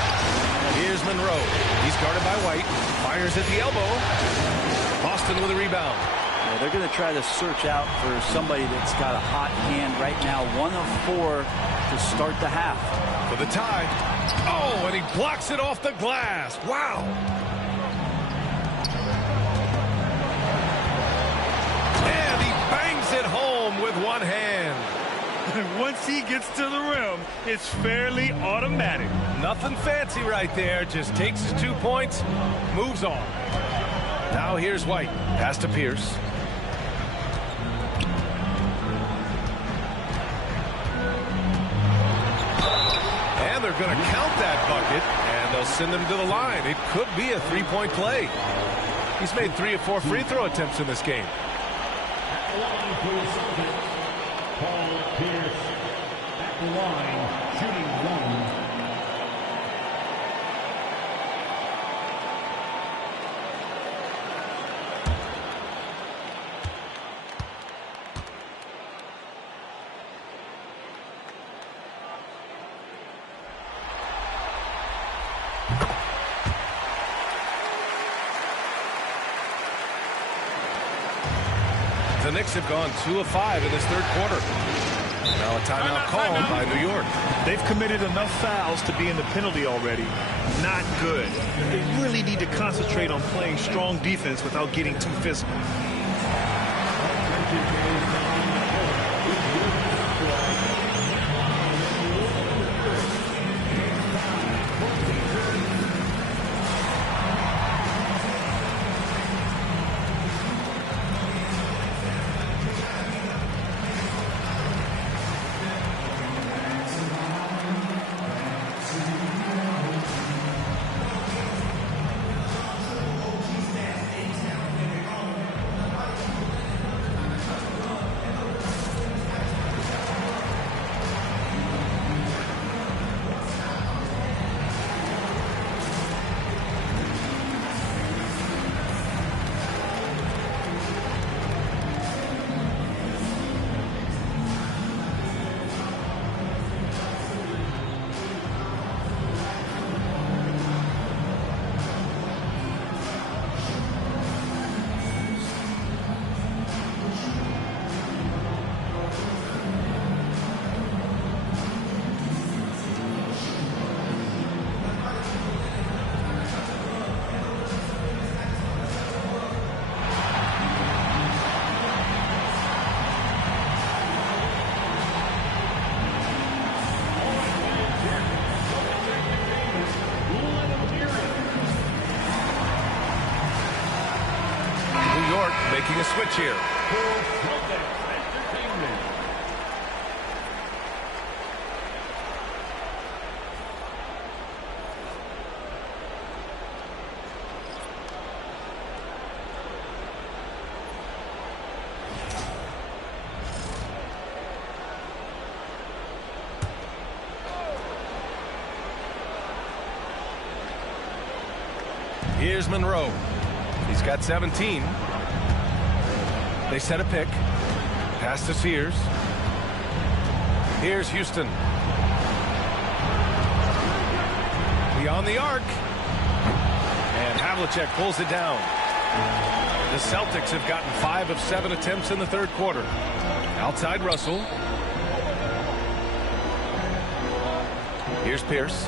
Here's Monroe. He's guarded by White. Fires at the elbow. Boston with a rebound. Yeah, Yeah, they're going to try to search out for somebody that's got a hot hand right now. 1 of 4 to start the half. For the tie. Oh, and he blocks it off the glass. Wow. And he bangs it home with one hand. Once he gets to the rim, it's fairly automatic. Nothing fancy right there. Just takes his 2 points, moves on. Now here's White. Pass to Pierce. And they're going to count that bucket, and they'll send him to the line. It could be a 3-point play. He's made 3 or 4 free throw attempts in this game. At the line for the Celtics, Paul Pierce. At the line, shooting 1. The Knicks have gone 2 of 5 in this third quarter. Now a timeout called by New York. They've committed enough fouls to be in the penalty already. Not good. They really need to concentrate on playing strong defense without getting too physical. Making a switch here. Here's Monroe. He's got 17. They set a pick. Pass to Sears. Here's Houston. Beyond the arc. And Havlicek pulls it down. The Celtics have gotten 5 of 7 attempts in the third quarter. Outside Russell. Here's Pierce.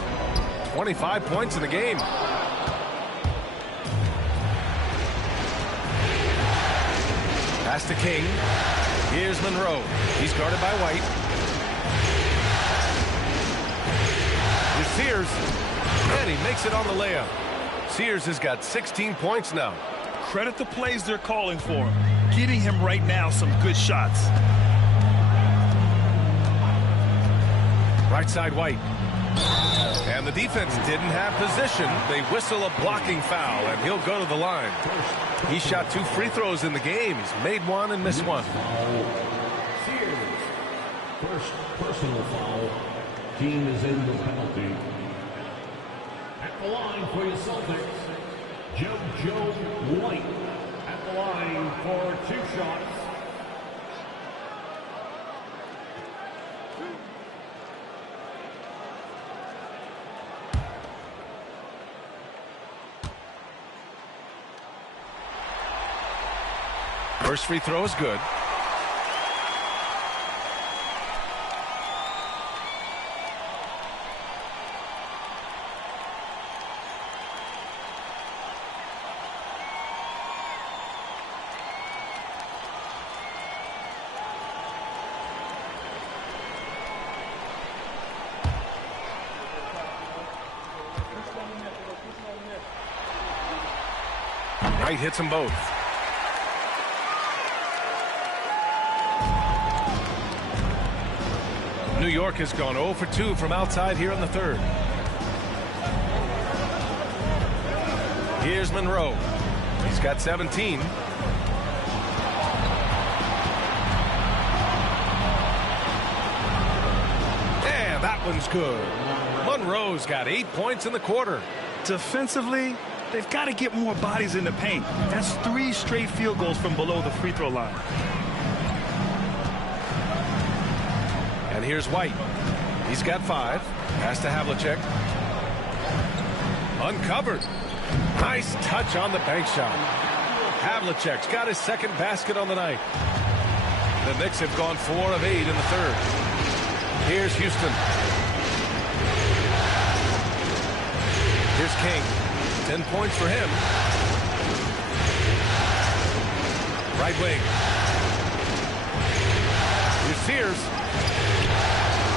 25 points in the game. Pass to King. Here's Monroe. He's guarded by White. Here's Sears. And he makes it on the layup. Sears has got 16 points now. Credit the plays they're calling for him. Getting him right now some good shots. Right side White. And the defense didn't have position. They whistle a blocking foul, and he'll go to the line. He shot 2 free throws in the game. He's made 1 and missed 1. Sears. First personal foul. Team is in the penalty. At the line for your Celtics, Joe White. At the line for 2 shots. First free throw is good. Wright hits them both. New York has gone 0 for 2 from outside here in the third. Here's Monroe. He's got 17. And that one's good. Monroe's got 8 points in the quarter. Defensively, they've got to get more bodies in the paint. That's 3 straight field goals from below the free throw line. And here's White. He's got 5. Pass to Havlicek. Uncovered. Nice touch on the bank shot. Havlicek's got his second basket on the night. The Knicks have gone 4 of 8 in the third. Here's Houston. Here's King. 10 points for him. Right wing. Here's Sears.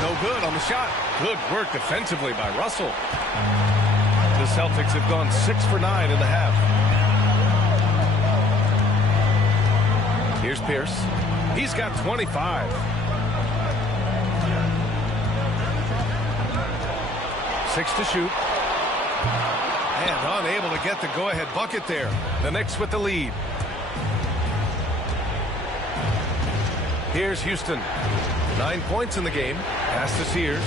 No good on the shot. Good work defensively by Russell. The Celtics have gone 6 for 9 in the half. Here's Pierce. He's got 25. 6 to shoot. And unable to get the go-ahead bucket there. The Knicks with the lead. Here's Houston. 9 points in the game. Pass to Sears.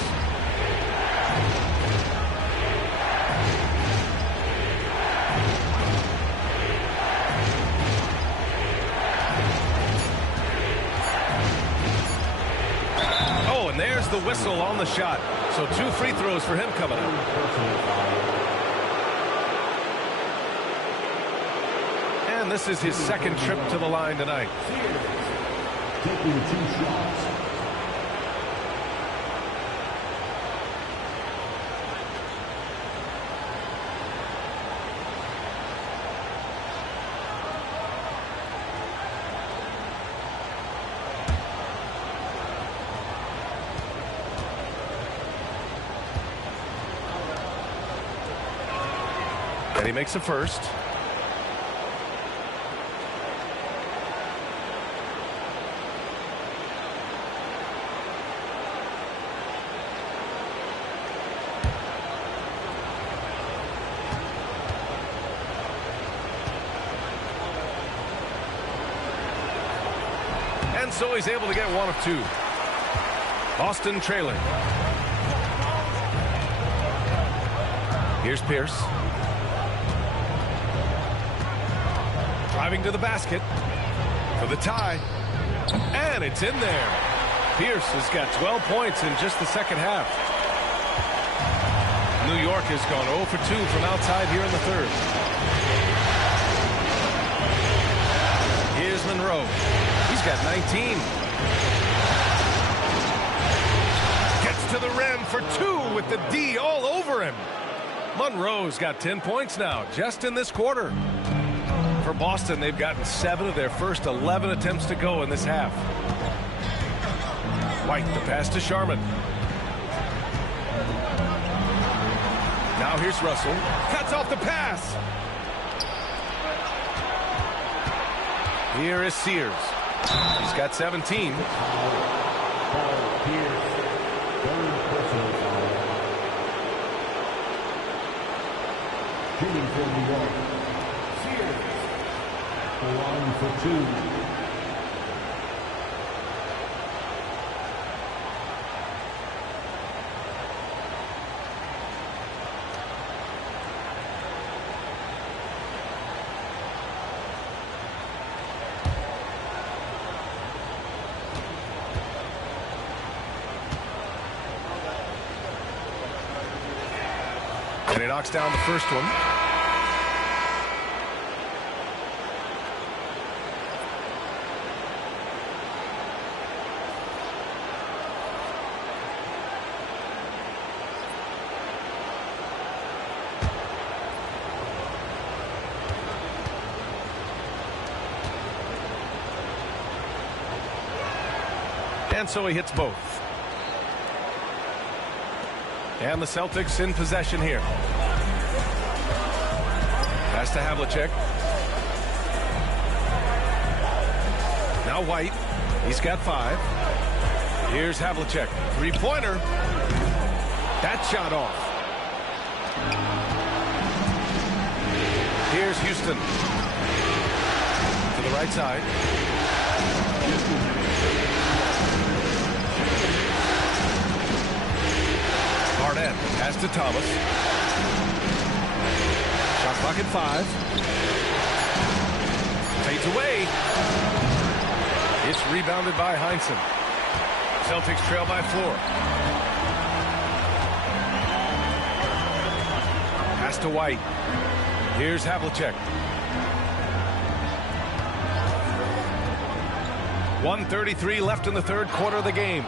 Oh, and there's the whistle on the shot. So 2 free throws for him coming up. And this is his second trip to the line tonight. Taking 2 shots. And he makes a first. And so he's able to get 1 of 2. Boston trailing. Here's Pierce. Driving to the basket for the tie. And it's in there. Pierce has got 12 points in just the second half. New York has gone 0 for 2 from outside here in the third. Here's Monroe. He's got 19. Gets to the rim for 2 with the D all over him. Monroe's got 10 points now just in this quarter. For Boston, they've gotten 7 of their first 11 attempts to go in this half. White, the pass to Sharman. Now here's Russell. Cuts off the pass. Here is Sears. He's got 17. Shooting for New York. Sears. The line for 2. And he knocks down the first one. And so he hits both. And the Celtics in possession here. Pass to Havlicek. Now White. He's got 5. Here's Havlicek. Three-pointer. That shot off. Here's Houston. To the right side. Barnett. Pass to Thomas. Shot clock at 5. Fades away. It's rebounded by Heinsohn. Celtics trail by 4. Pass to White. Here's Havlicek. 1:33 left in the third quarter of the game.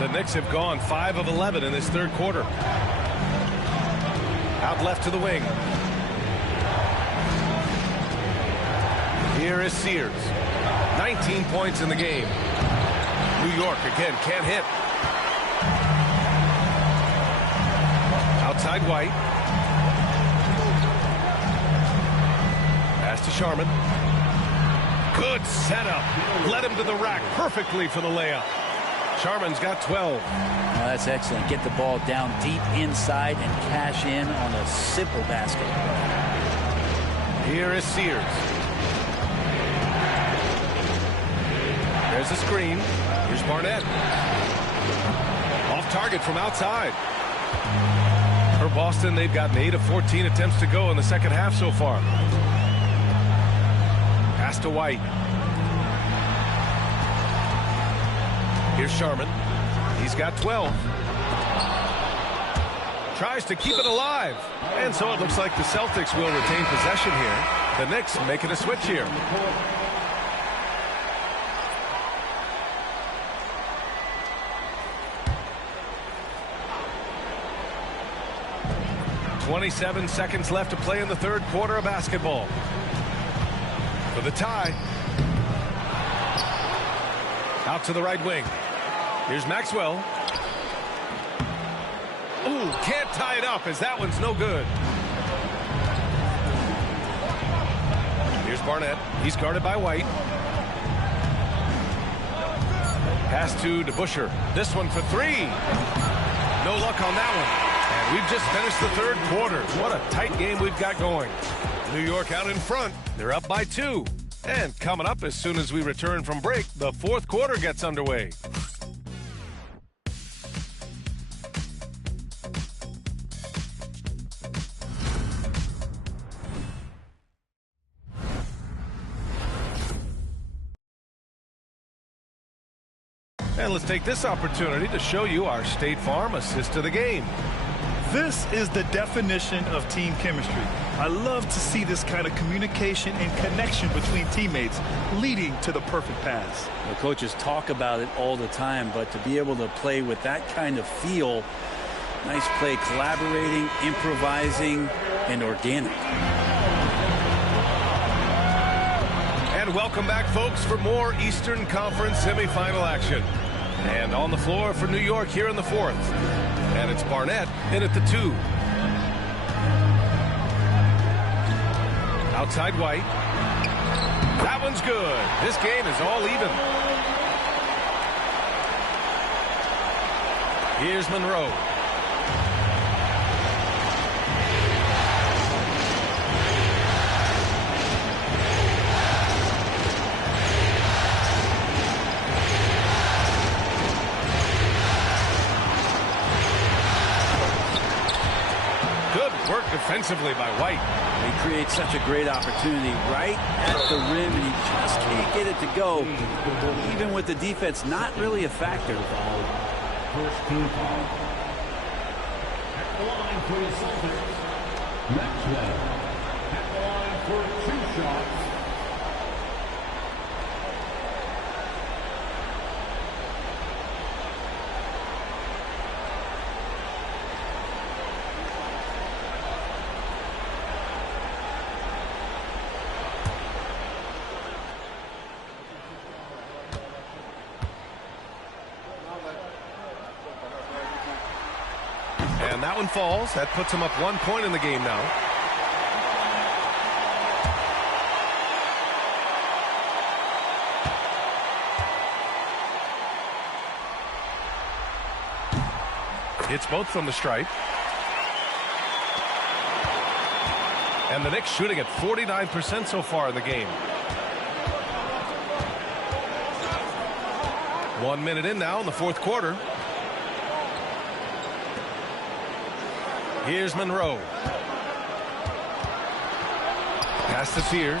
The Knicks have gone 5 of 11 in this third quarter. Out left to the wing. Here is Sears. 19 points in the game. New York again can't hit. Outside White. Pass to Sharman. Good setup. Led him to the rack perfectly for the layup. Sharman's got 12. That's excellent. Get the ball down deep inside and cash in on a simple basket. Here is Sears. There's a screen. Here's Barnett. Off target from outside. For Boston, they've gotten 8 of 14 attempts to go in the second half so far. Pass to White. Here's Sharman. He's got 12. Tries to keep it alive. And so it looks like the Celtics will retain possession here. The Knicks making a switch here. .27 seconds left to play in the third quarter of basketball. For the tie. Out to the right wing. Here's Maxwell. Ooh, can't tie it up as that one's no good. Here's Barnett. He's guarded by White. Pass to DeBusschere. This one for 3. No luck on that one. And we've just finished the third quarter. What a tight game we've got going. New York out in front. They're up by 2. And coming up as soon as we return from break, the fourth quarter gets underway. And let's take this opportunity to show you our State Farm assist to the game. This is the definition of team chemistry. I love to see this kind of communication and connection between teammates leading to the perfect pass. The coaches talk about it all the time, but to be able to play with that kind of feel, nice play, collaborating, improvising, and organic. And welcome back, folks, for more Eastern Conference semifinal action. And on the floor for New York here in the fourth. And it's Barnett in at the 2. Outside White. That one's good. This game is all even. Here's Monroe. Work defensively by White. He creates such a great opportunity right at the rim, and he just can't get it to go. Even with the defense not really a factor. First team foul. At the line for the Celtics, Maxwell. At the line for 2 shots. That one falls. That puts him up 1 point in the game now. It's both from the stripe. And the Knicks shooting at 49% so far in the game. 1 minute in now in the fourth quarter. Here's Monroe. Pass to Sears.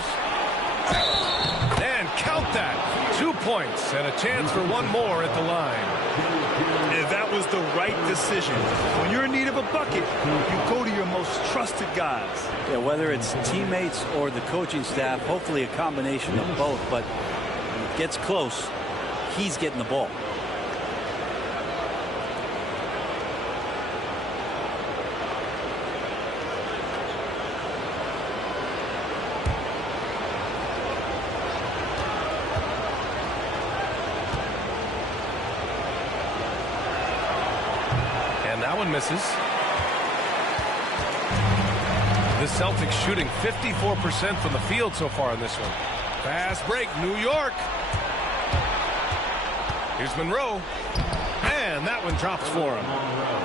And count that. 2 points and a chance for one more at the line. And that was the right decision. When you're in need of a bucket, you go to your most trusted guys. Yeah, whether it's teammates or the coaching staff, hopefully a combination of both. But when it gets close, he's getting the ball. That one misses. The Celtics shooting 54% from the field so far in this one. Fast break, New York. Here's Monroe. And that one drops for him.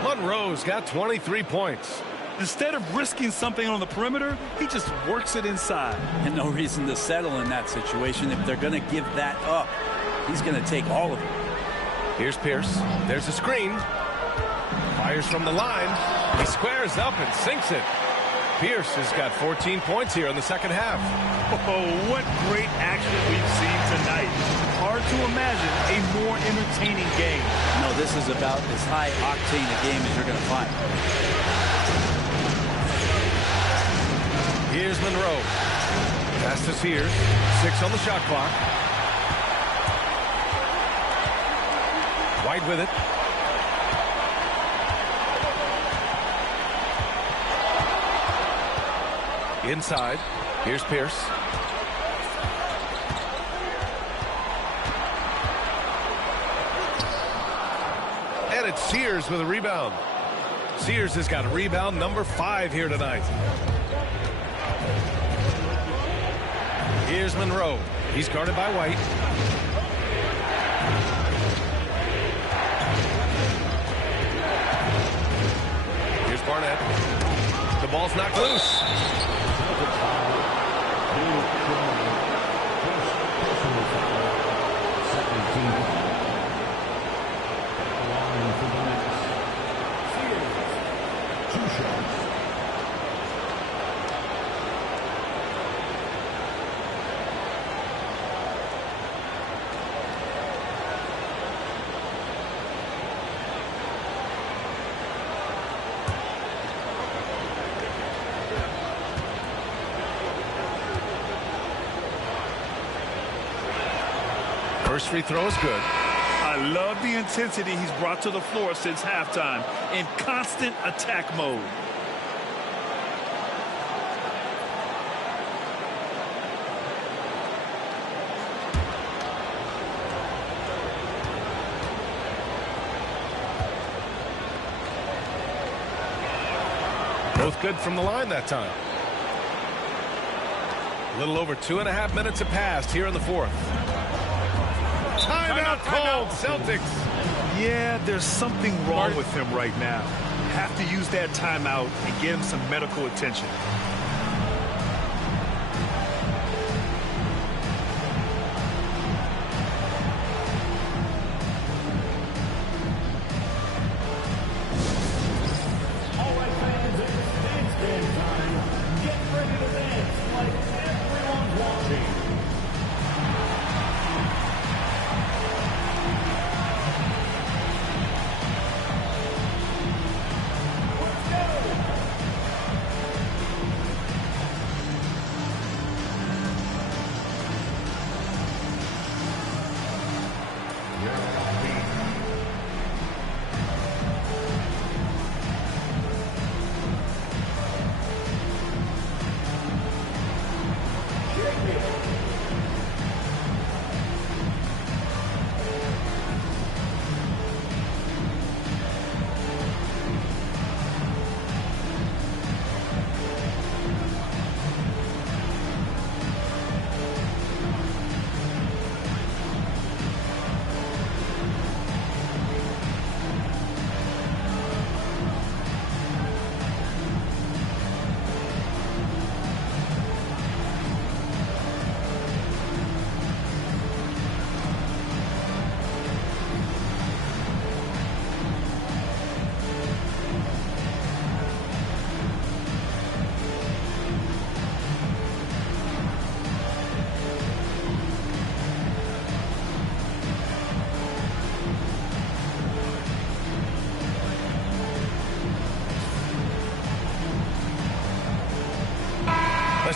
Monroe's got 23 points. Instead of risking something on the perimeter, he just works it inside. And no reason to settle in that situation. If they're going to give that up, he's going to take all of it. Here's Pierce. There's a screen. Fires from the line. He squares up and sinks it. Pierce has got 14 points here in the second half. Oh, what great action we've seen tonight. Hard to imagine a more entertaining game. No, this is about as high octane a game as you're going to find. Here's Monroe. Pass to Sears. 6 on the shot clock. White with it. Inside. Here's Pierce. And it's Sears with a rebound. Sears has got a rebound number 5 here tonight. Here's Monroe. He's guarded by White. Here's Barnett. The ball's knocked loose. First free throw is good. I love the intensity he's brought to the floor since halftime in constant attack mode. Both good from the line that time. A little over 2.5 minutes have passed here in the fourth. Timeout called, Celtics. Yeah, there's something wrong with him right now. Have to use that timeout and get him some medical attention. All right, fans, it's dance time. Get ready to dance like everyone's watching.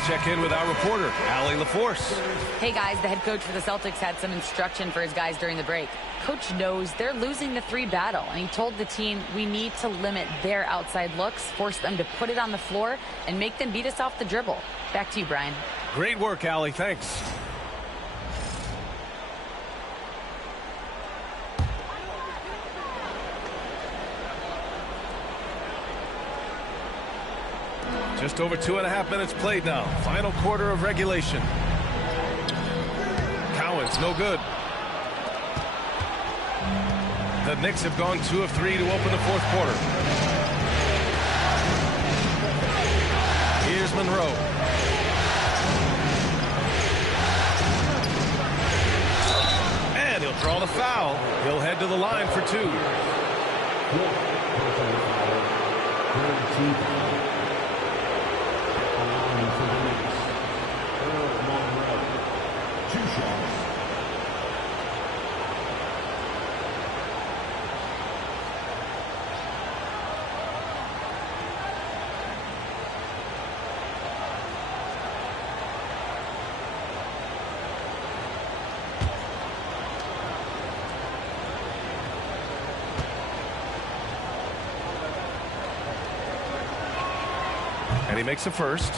Let's check in with our reporter, Allie LaForce. Hey guys, the head coach for the Celtics had some instruction for his guys during the break. Coach knows they're losing the 3 battle, and he told the team we need to limit their outside looks, force them to put it on the floor, and make them beat us off the dribble. Back to you, Brian. Great work, Allie. Thanks. Just over 2.5 minutes played now. Final quarter of regulation. Cowan's no good. The Knicks have gone 2 of 3 to open the 4th quarter. Here's Monroe. And he'll draw the foul. He'll head to the line for 2. And he makes the first.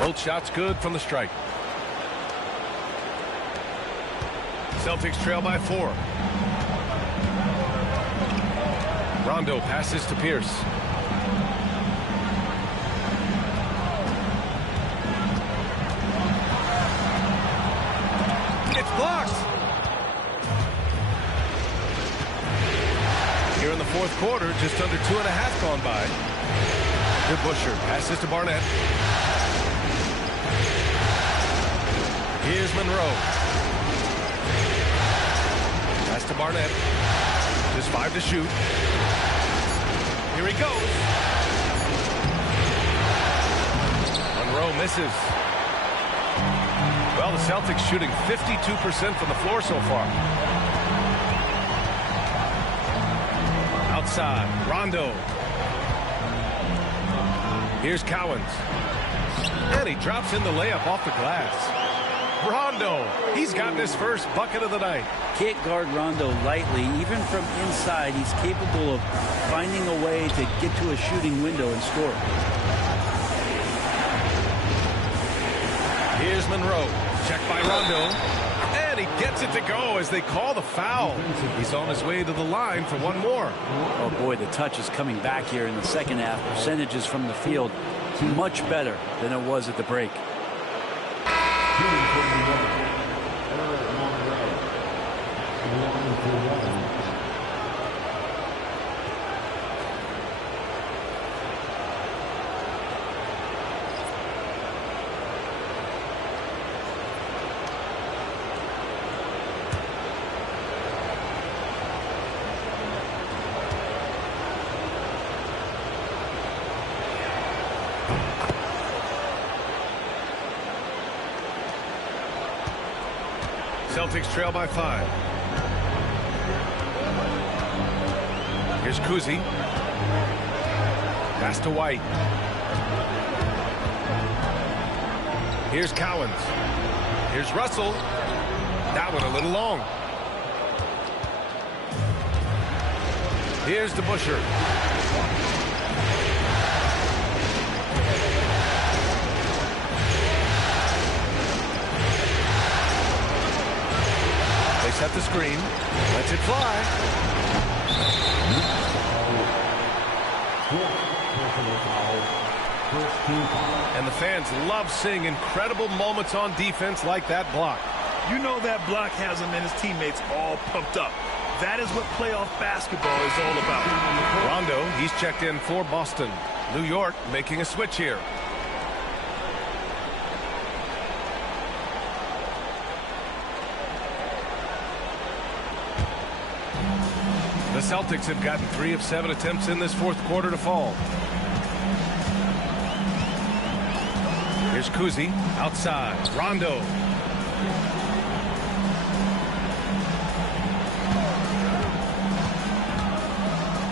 Both shots good from the stripe. Celtics trail by 4. Rondo passes to Pierce. It's blocked. Here in the 4th quarter, just under 2.5 gone by. Good Busher passes to Barnett. Here's Monroe. Pass to Barnett. Just 5 to shoot. Here he goes. Monroe misses. Well, the Celtics shooting 52% from the floor so far. Outside, Rondo. Here's Cowens. And he drops in the layup off the glass. Rondo, he's gotten his first bucket of the night. Can't guard Rondo lightly. Even from inside, he's capable of finding a way to get to a shooting window and score. Here's Monroe. Checked by Rondo. And he gets it to go as they call the foul. He's on his way to the line for one more. Oh, boy, the touch is coming back here in the second half. Percentages from the field much better than it was at the break. Celtics trail by 5. Here's Kuzi. Pass to White. Here's Cowens. Here's Russell. That one a little long. Here's DeBusschere. Set the screen, lets it fly. And the fans love seeing incredible moments on defense like that block. You know that block has him and his teammates all pumped up. That is what playoff basketball is all about. Rondo, he's checked in for Boston. New York making a switch here. Celtics have gotten 3 of 7 attempts in this fourth quarter to fall. Here's Kuzi outside. Rondo.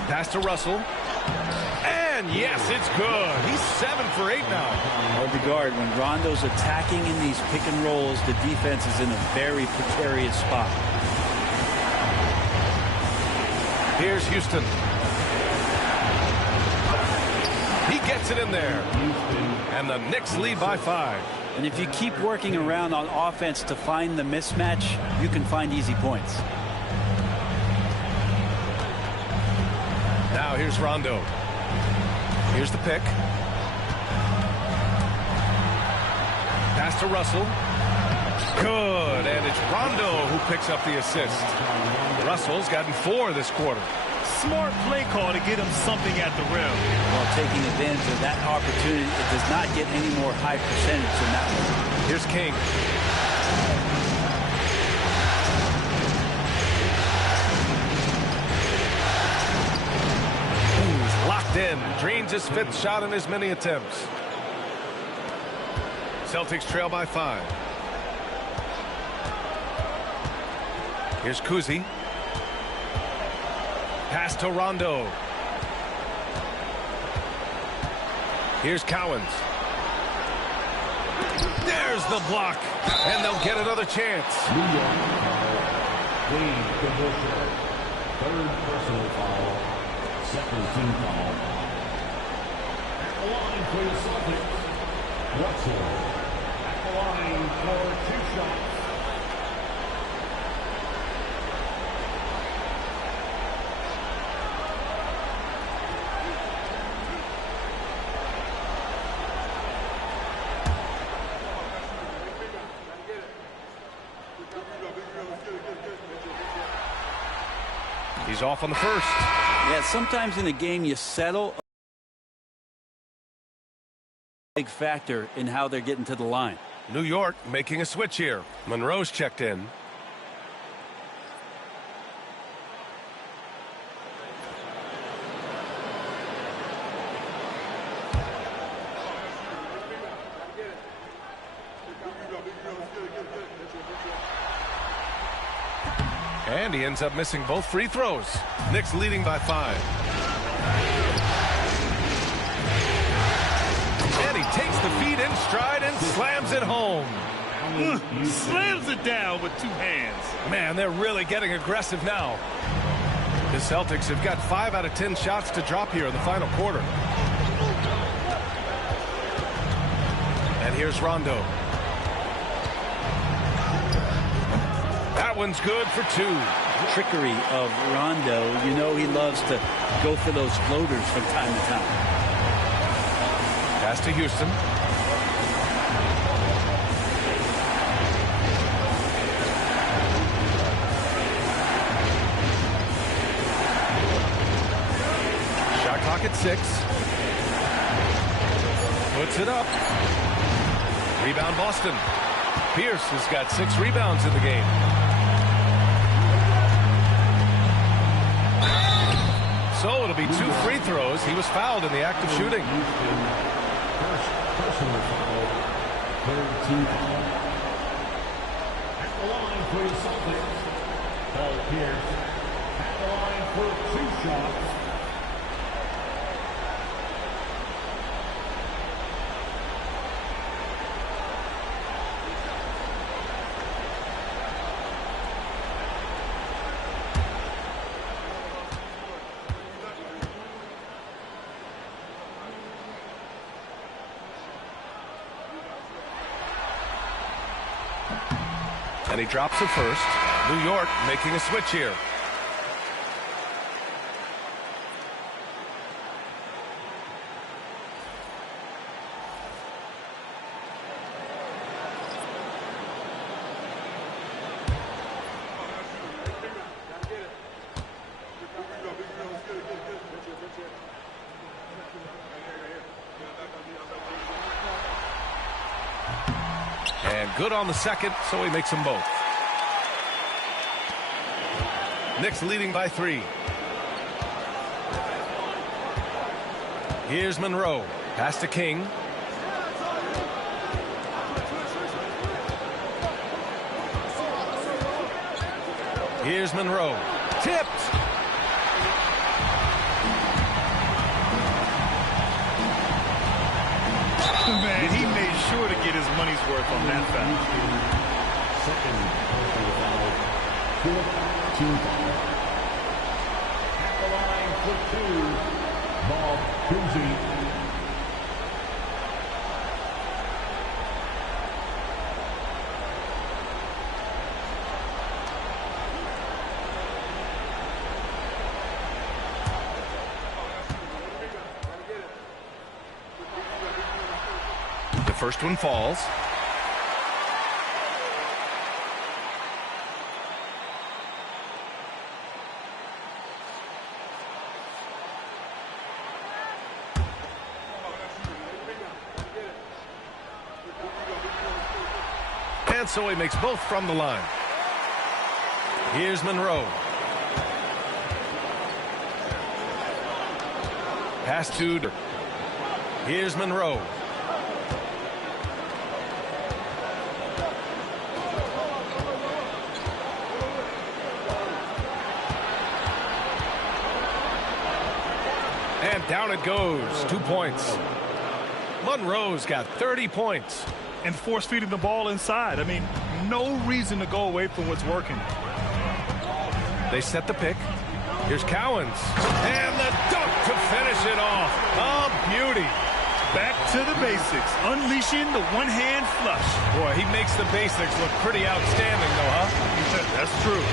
Pass to Russell. And yes, it's good. He's 7 for 8 now. Hard to guard. When Rondo's attacking in these pick and rolls, the defense is in a very precarious spot. Here's Houston. He gets it in there. And the Knicks lead by 5. And if you keep working around on offense to find the mismatch, you can find easy points. Now here's Rondo. Here's the pick. Pass to Russell. Good. And it's Rondo who picks up the assist. Russell's gotten 4 this quarter. Smart play call to get him something at the rim. While taking advantage of that opportunity, it does not get any more high percentage than that one. Here's King. He's locked in. Drains his 5th shot in as many attempts. Celtics trail by 5. Here's Kuzi. Pass to Rondo. Here's Cowens. There's the block. And they'll get another chance. New York foul. Third personal foul. Second team foul. At the line for the Celtics. Russell. At the line for 2 shots. He's off on the first. Yeah, sometimes in a game you settle. Big factor in how they're getting to the line. New York making a switch here. Monroe's checked in. And he ends up missing both free throws. Knicks leading by 5. And he takes the feed in stride and slams it home. Slams it down with 2 hands. Man, they're really getting aggressive now. The Celtics have got 5 out of 10 shots to drop here in the final quarter. And here's Rondo. That one's good for 2. Trickery of Rondo. You know he loves to go for those floaters from time to time. Pass to Houston. Shot clock at 6. Puts it up. Rebound Boston. Pierce has got 6 rebounds in the game. So it'll be 2 free throws. He was fouled in the act of shooting. First personal foul. Third team foul. At the line for the Celtics. Paul Pierce. At the line for 2 shots. And he drops it first. New York making a switch here. And good on the second, so he makes them both. Knicks leading by 3. Here's Monroe. Pass to King. Here's Monroe. Tipped. Man, he made sure to get his money's worth on that foul. Second personal foul. Fourth team foul. At the line for two, Bob Cousy. The first one falls. And so he makes both from the line. Here's Monroe. Pass to. Here's Monroe. And down it goes. 2 points. Monroe's got 30 points. And force-feeding the ball inside. I mean, no reason to go away from what's working. They set the pick. Here's Cowens. And the dunk to finish it off. A beauty. Back to the basics. Unleashing the one-hand flush. Boy, he makes the basics look pretty outstanding, though, huh? That's true.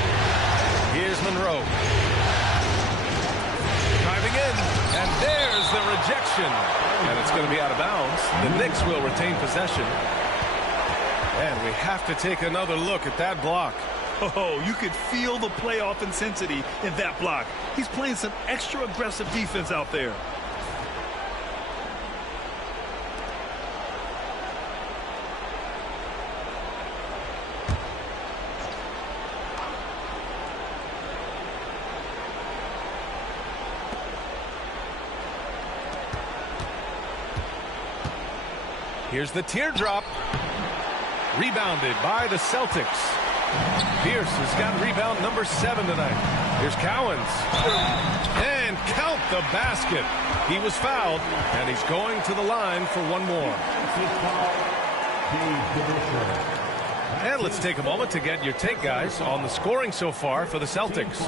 Here's Monroe. Driving in. And there's the rejection. And it's going to be out of bounds. The Knicks will retain possession. And we have to take another look at that block. Oh, you could feel the playoff intensity in that block. He's playing some extra aggressive defense out there. Here's the teardrop. Rebounded by the Celtics. Pierce has got rebound number 7 tonight. Here's Cowens. And count the basket. He was fouled, and he's going to the line for one more. And let's take a moment to get your take, guys, on the scoring so far for the Celtics.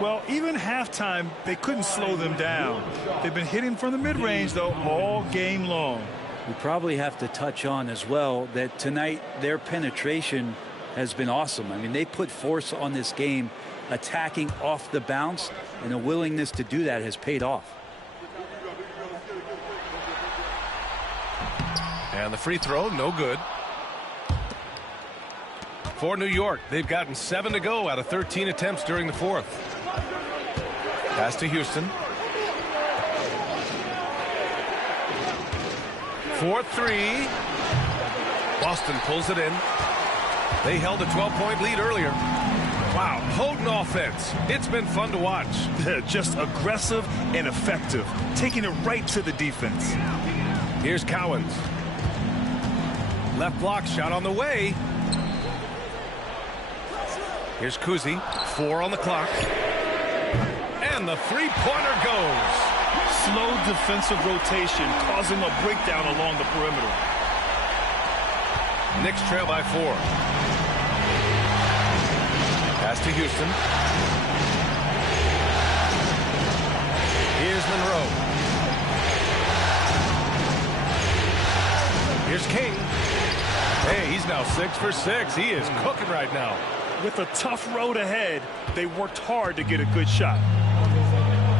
Well, even halftime, they couldn't slow them down. They've been hitting from the mid-range, though, all game long. We probably have to touch on as well that tonight their penetration has been awesome. I mean, they put force on this game, attacking off the bounce, and a willingness to do that has paid off. And the free throw, no good. For New York, they've gotten 7 to go out of 13 attempts during the fourth. Pass to Houston. 4-3. Boston pulls it in. They held a 12-point lead earlier. Wow, potent offense. It's been fun to watch. Just aggressive and effective, taking it right to the defense. Here's Cowens. Left block shot on the way. Here's Cousy. 4 on the clock. And the three-pointer goes. Slow defensive rotation, causing a breakdown along the perimeter. Knicks trail by 4. Pass to Houston. Here's Monroe. Here's King. Hey, he's now 6 for 6. He is cooking right now. With a tough road ahead, they worked hard to get a good shot.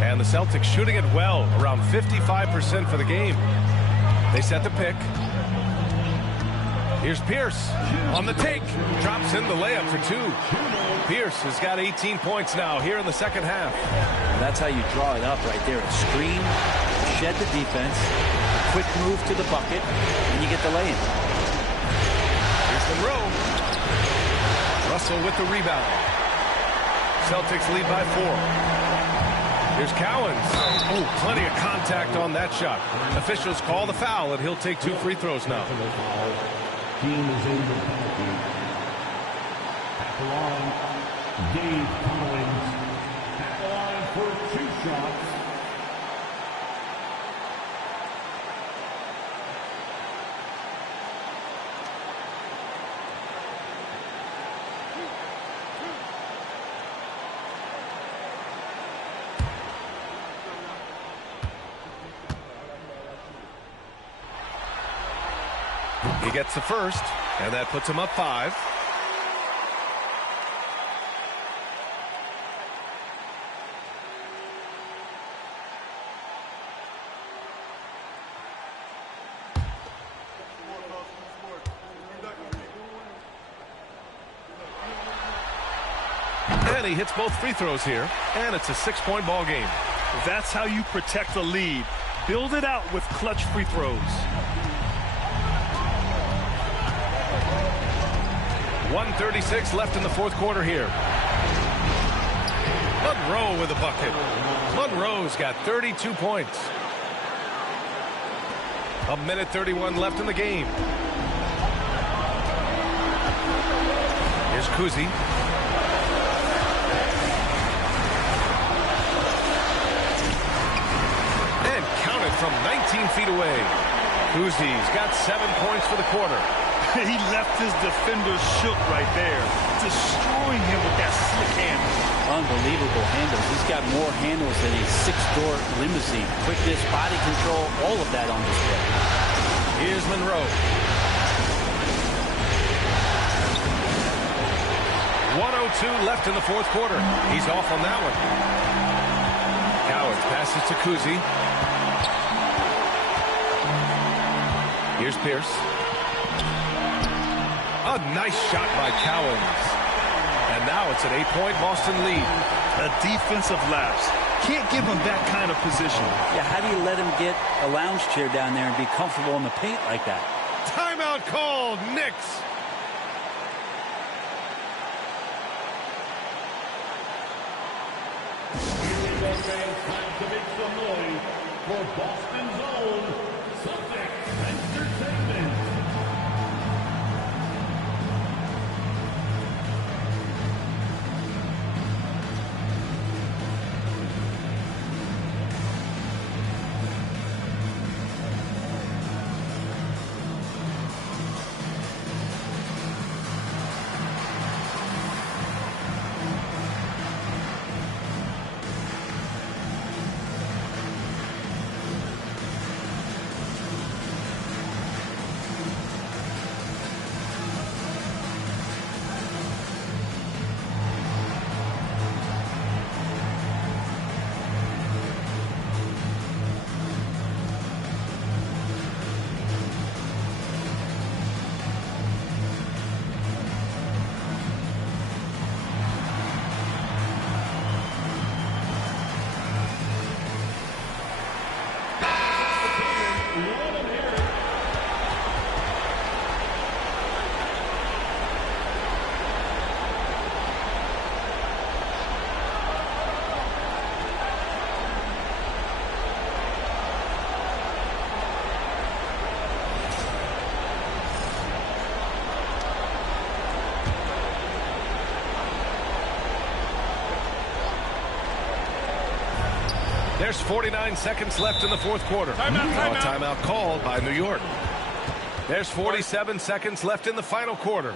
And the Celtics shooting it well, around 55% for the game. They set the pick. Here's Pierce on the take. Drops in the layup for 2. Pierce has got 18 points now here in the second half. That's how you draw it up right there. A screen, shed the defense, a quick move to the bucket, and you get the lay-in. Here's Monroe. Russell with the rebound. Celtics lead by 4. Here's Cowens. Oh, Plenty of contact on that shot. Officials call the foul, and he'll take 2 free throws now. Team is in the penalty. At the line, Dave Collins. At the line for 2 shots. He gets the first, and that puts him up 5. And he hits both free throws here, and it's a 6-point ball game. That's how you protect a lead. Build it out with clutch free throws. 1:36 left in the 4th quarter here. Monroe with a bucket. Monroe's got 32 points. 1:31 left in the game. Here's Kuzi. And counted from 19 feet away. Kuzi's got 7 points for the quarter. He left his defender shook right there, destroying him with that slick handle. Unbelievable handles. He's got more handles than a 6-door limousine. Quickness, body control, all of that on display. Here's Monroe. 1:02 left in the 4th quarter. He's off on that one. Coward passes to Kuzi. Here's Pierce. A nice shot by Cowens. And now it's an 8-point Boston lead. A defensive lapse. Can't give him that kind of position. Yeah, how do you let him get a lounge chair down there and be comfortable in the paint like that? Timeout called, Knicks. Time to make some noise for Boston's own Celtics Entertainment. There's 49 seconds left in the 4th quarter. Timeout called by New York. There's 47 seconds left in the final quarter.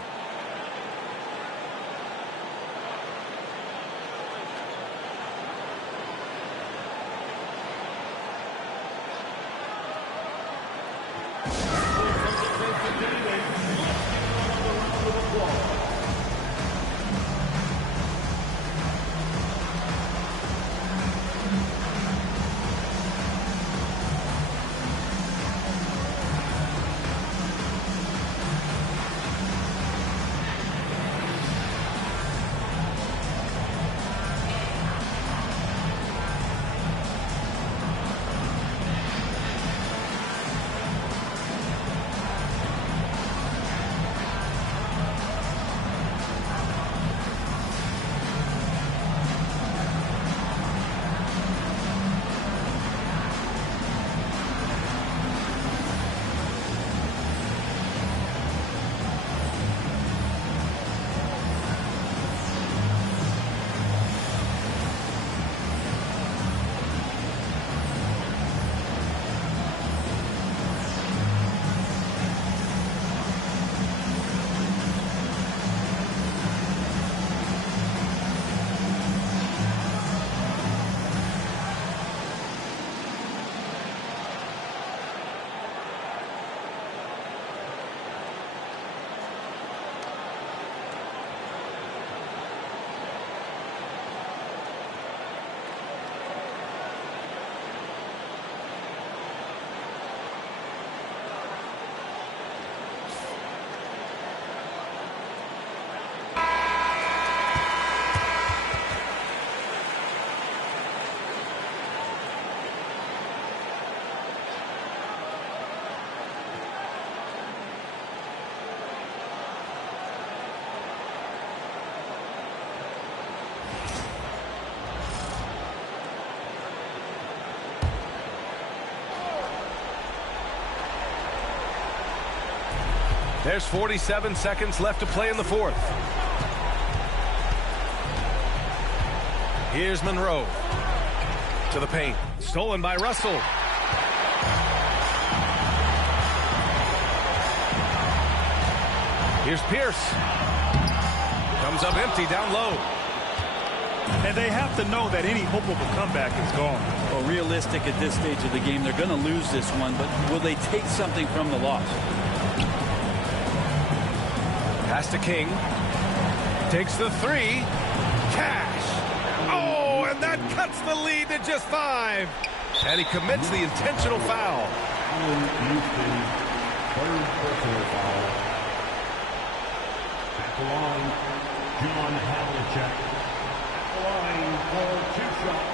There's 47 seconds left to play in the fourth. Here's Monroe to the paint. Stolen by Russell. Here's Pierce. Comes up empty down low. And they have to know that any hope of a comeback is gone. Well, realistic at this stage of the game, they're going to lose this one, but will they take something from the loss? Pass to King. Takes the three. Cash. Oh, and that cuts the lead to just 5. And he commits the intentional foul. Houston, third personal foul. At the line, John Havlicek. At the line for 2 shots.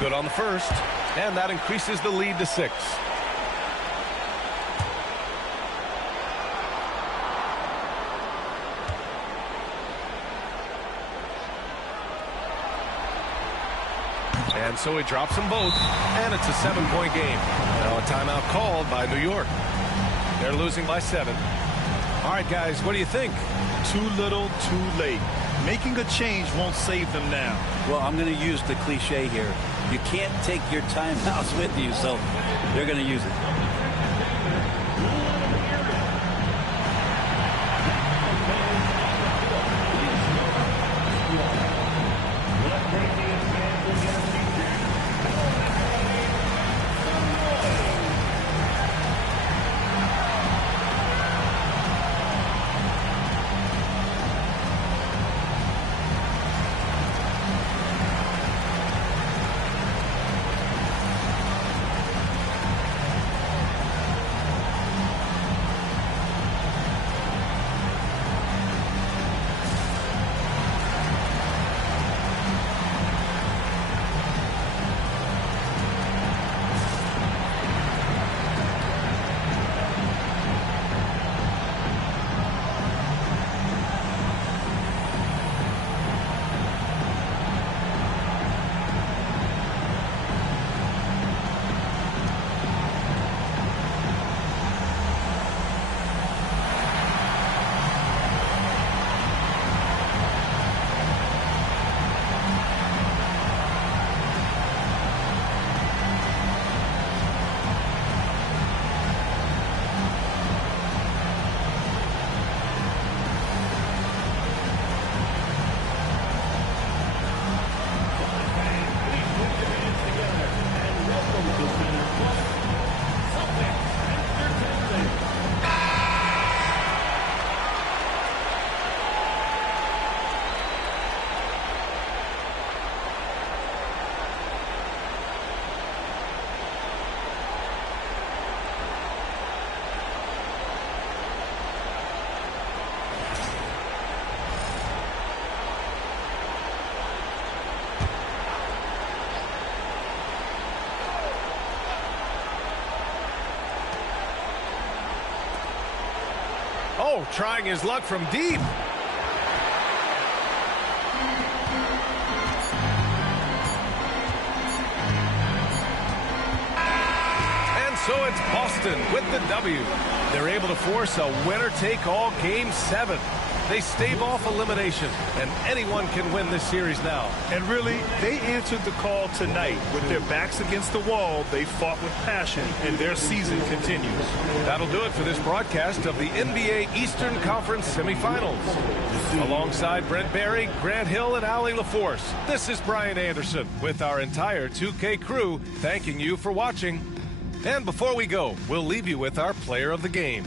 Good on the first, and that increases the lead to 6. And so he drops them both, and it's a 7-point game. Now a timeout called by New York. They're losing by 7. All right, guys, what do you think? Too little, too late. Making a change won't save them now. Well, I'm going to use the cliche here. You can't take your timeouts with you, so they're going to use it. Oh, trying his luck from deep. And so it's Boston with the W. They're able to force a winner-take-all Game 7. They stave off elimination, and anyone can win this series now. And really, they answered the call tonight. With their backs against the wall, they fought with passion, and their season continues. That'll do it for this broadcast of the NBA Eastern Conference Semifinals. Alongside Brent Barry, Grant Hill, and Allie LaForce, this is Brian Anderson with our entire 2K crew thanking you for watching. And before we go, we'll leave you with our player of the game.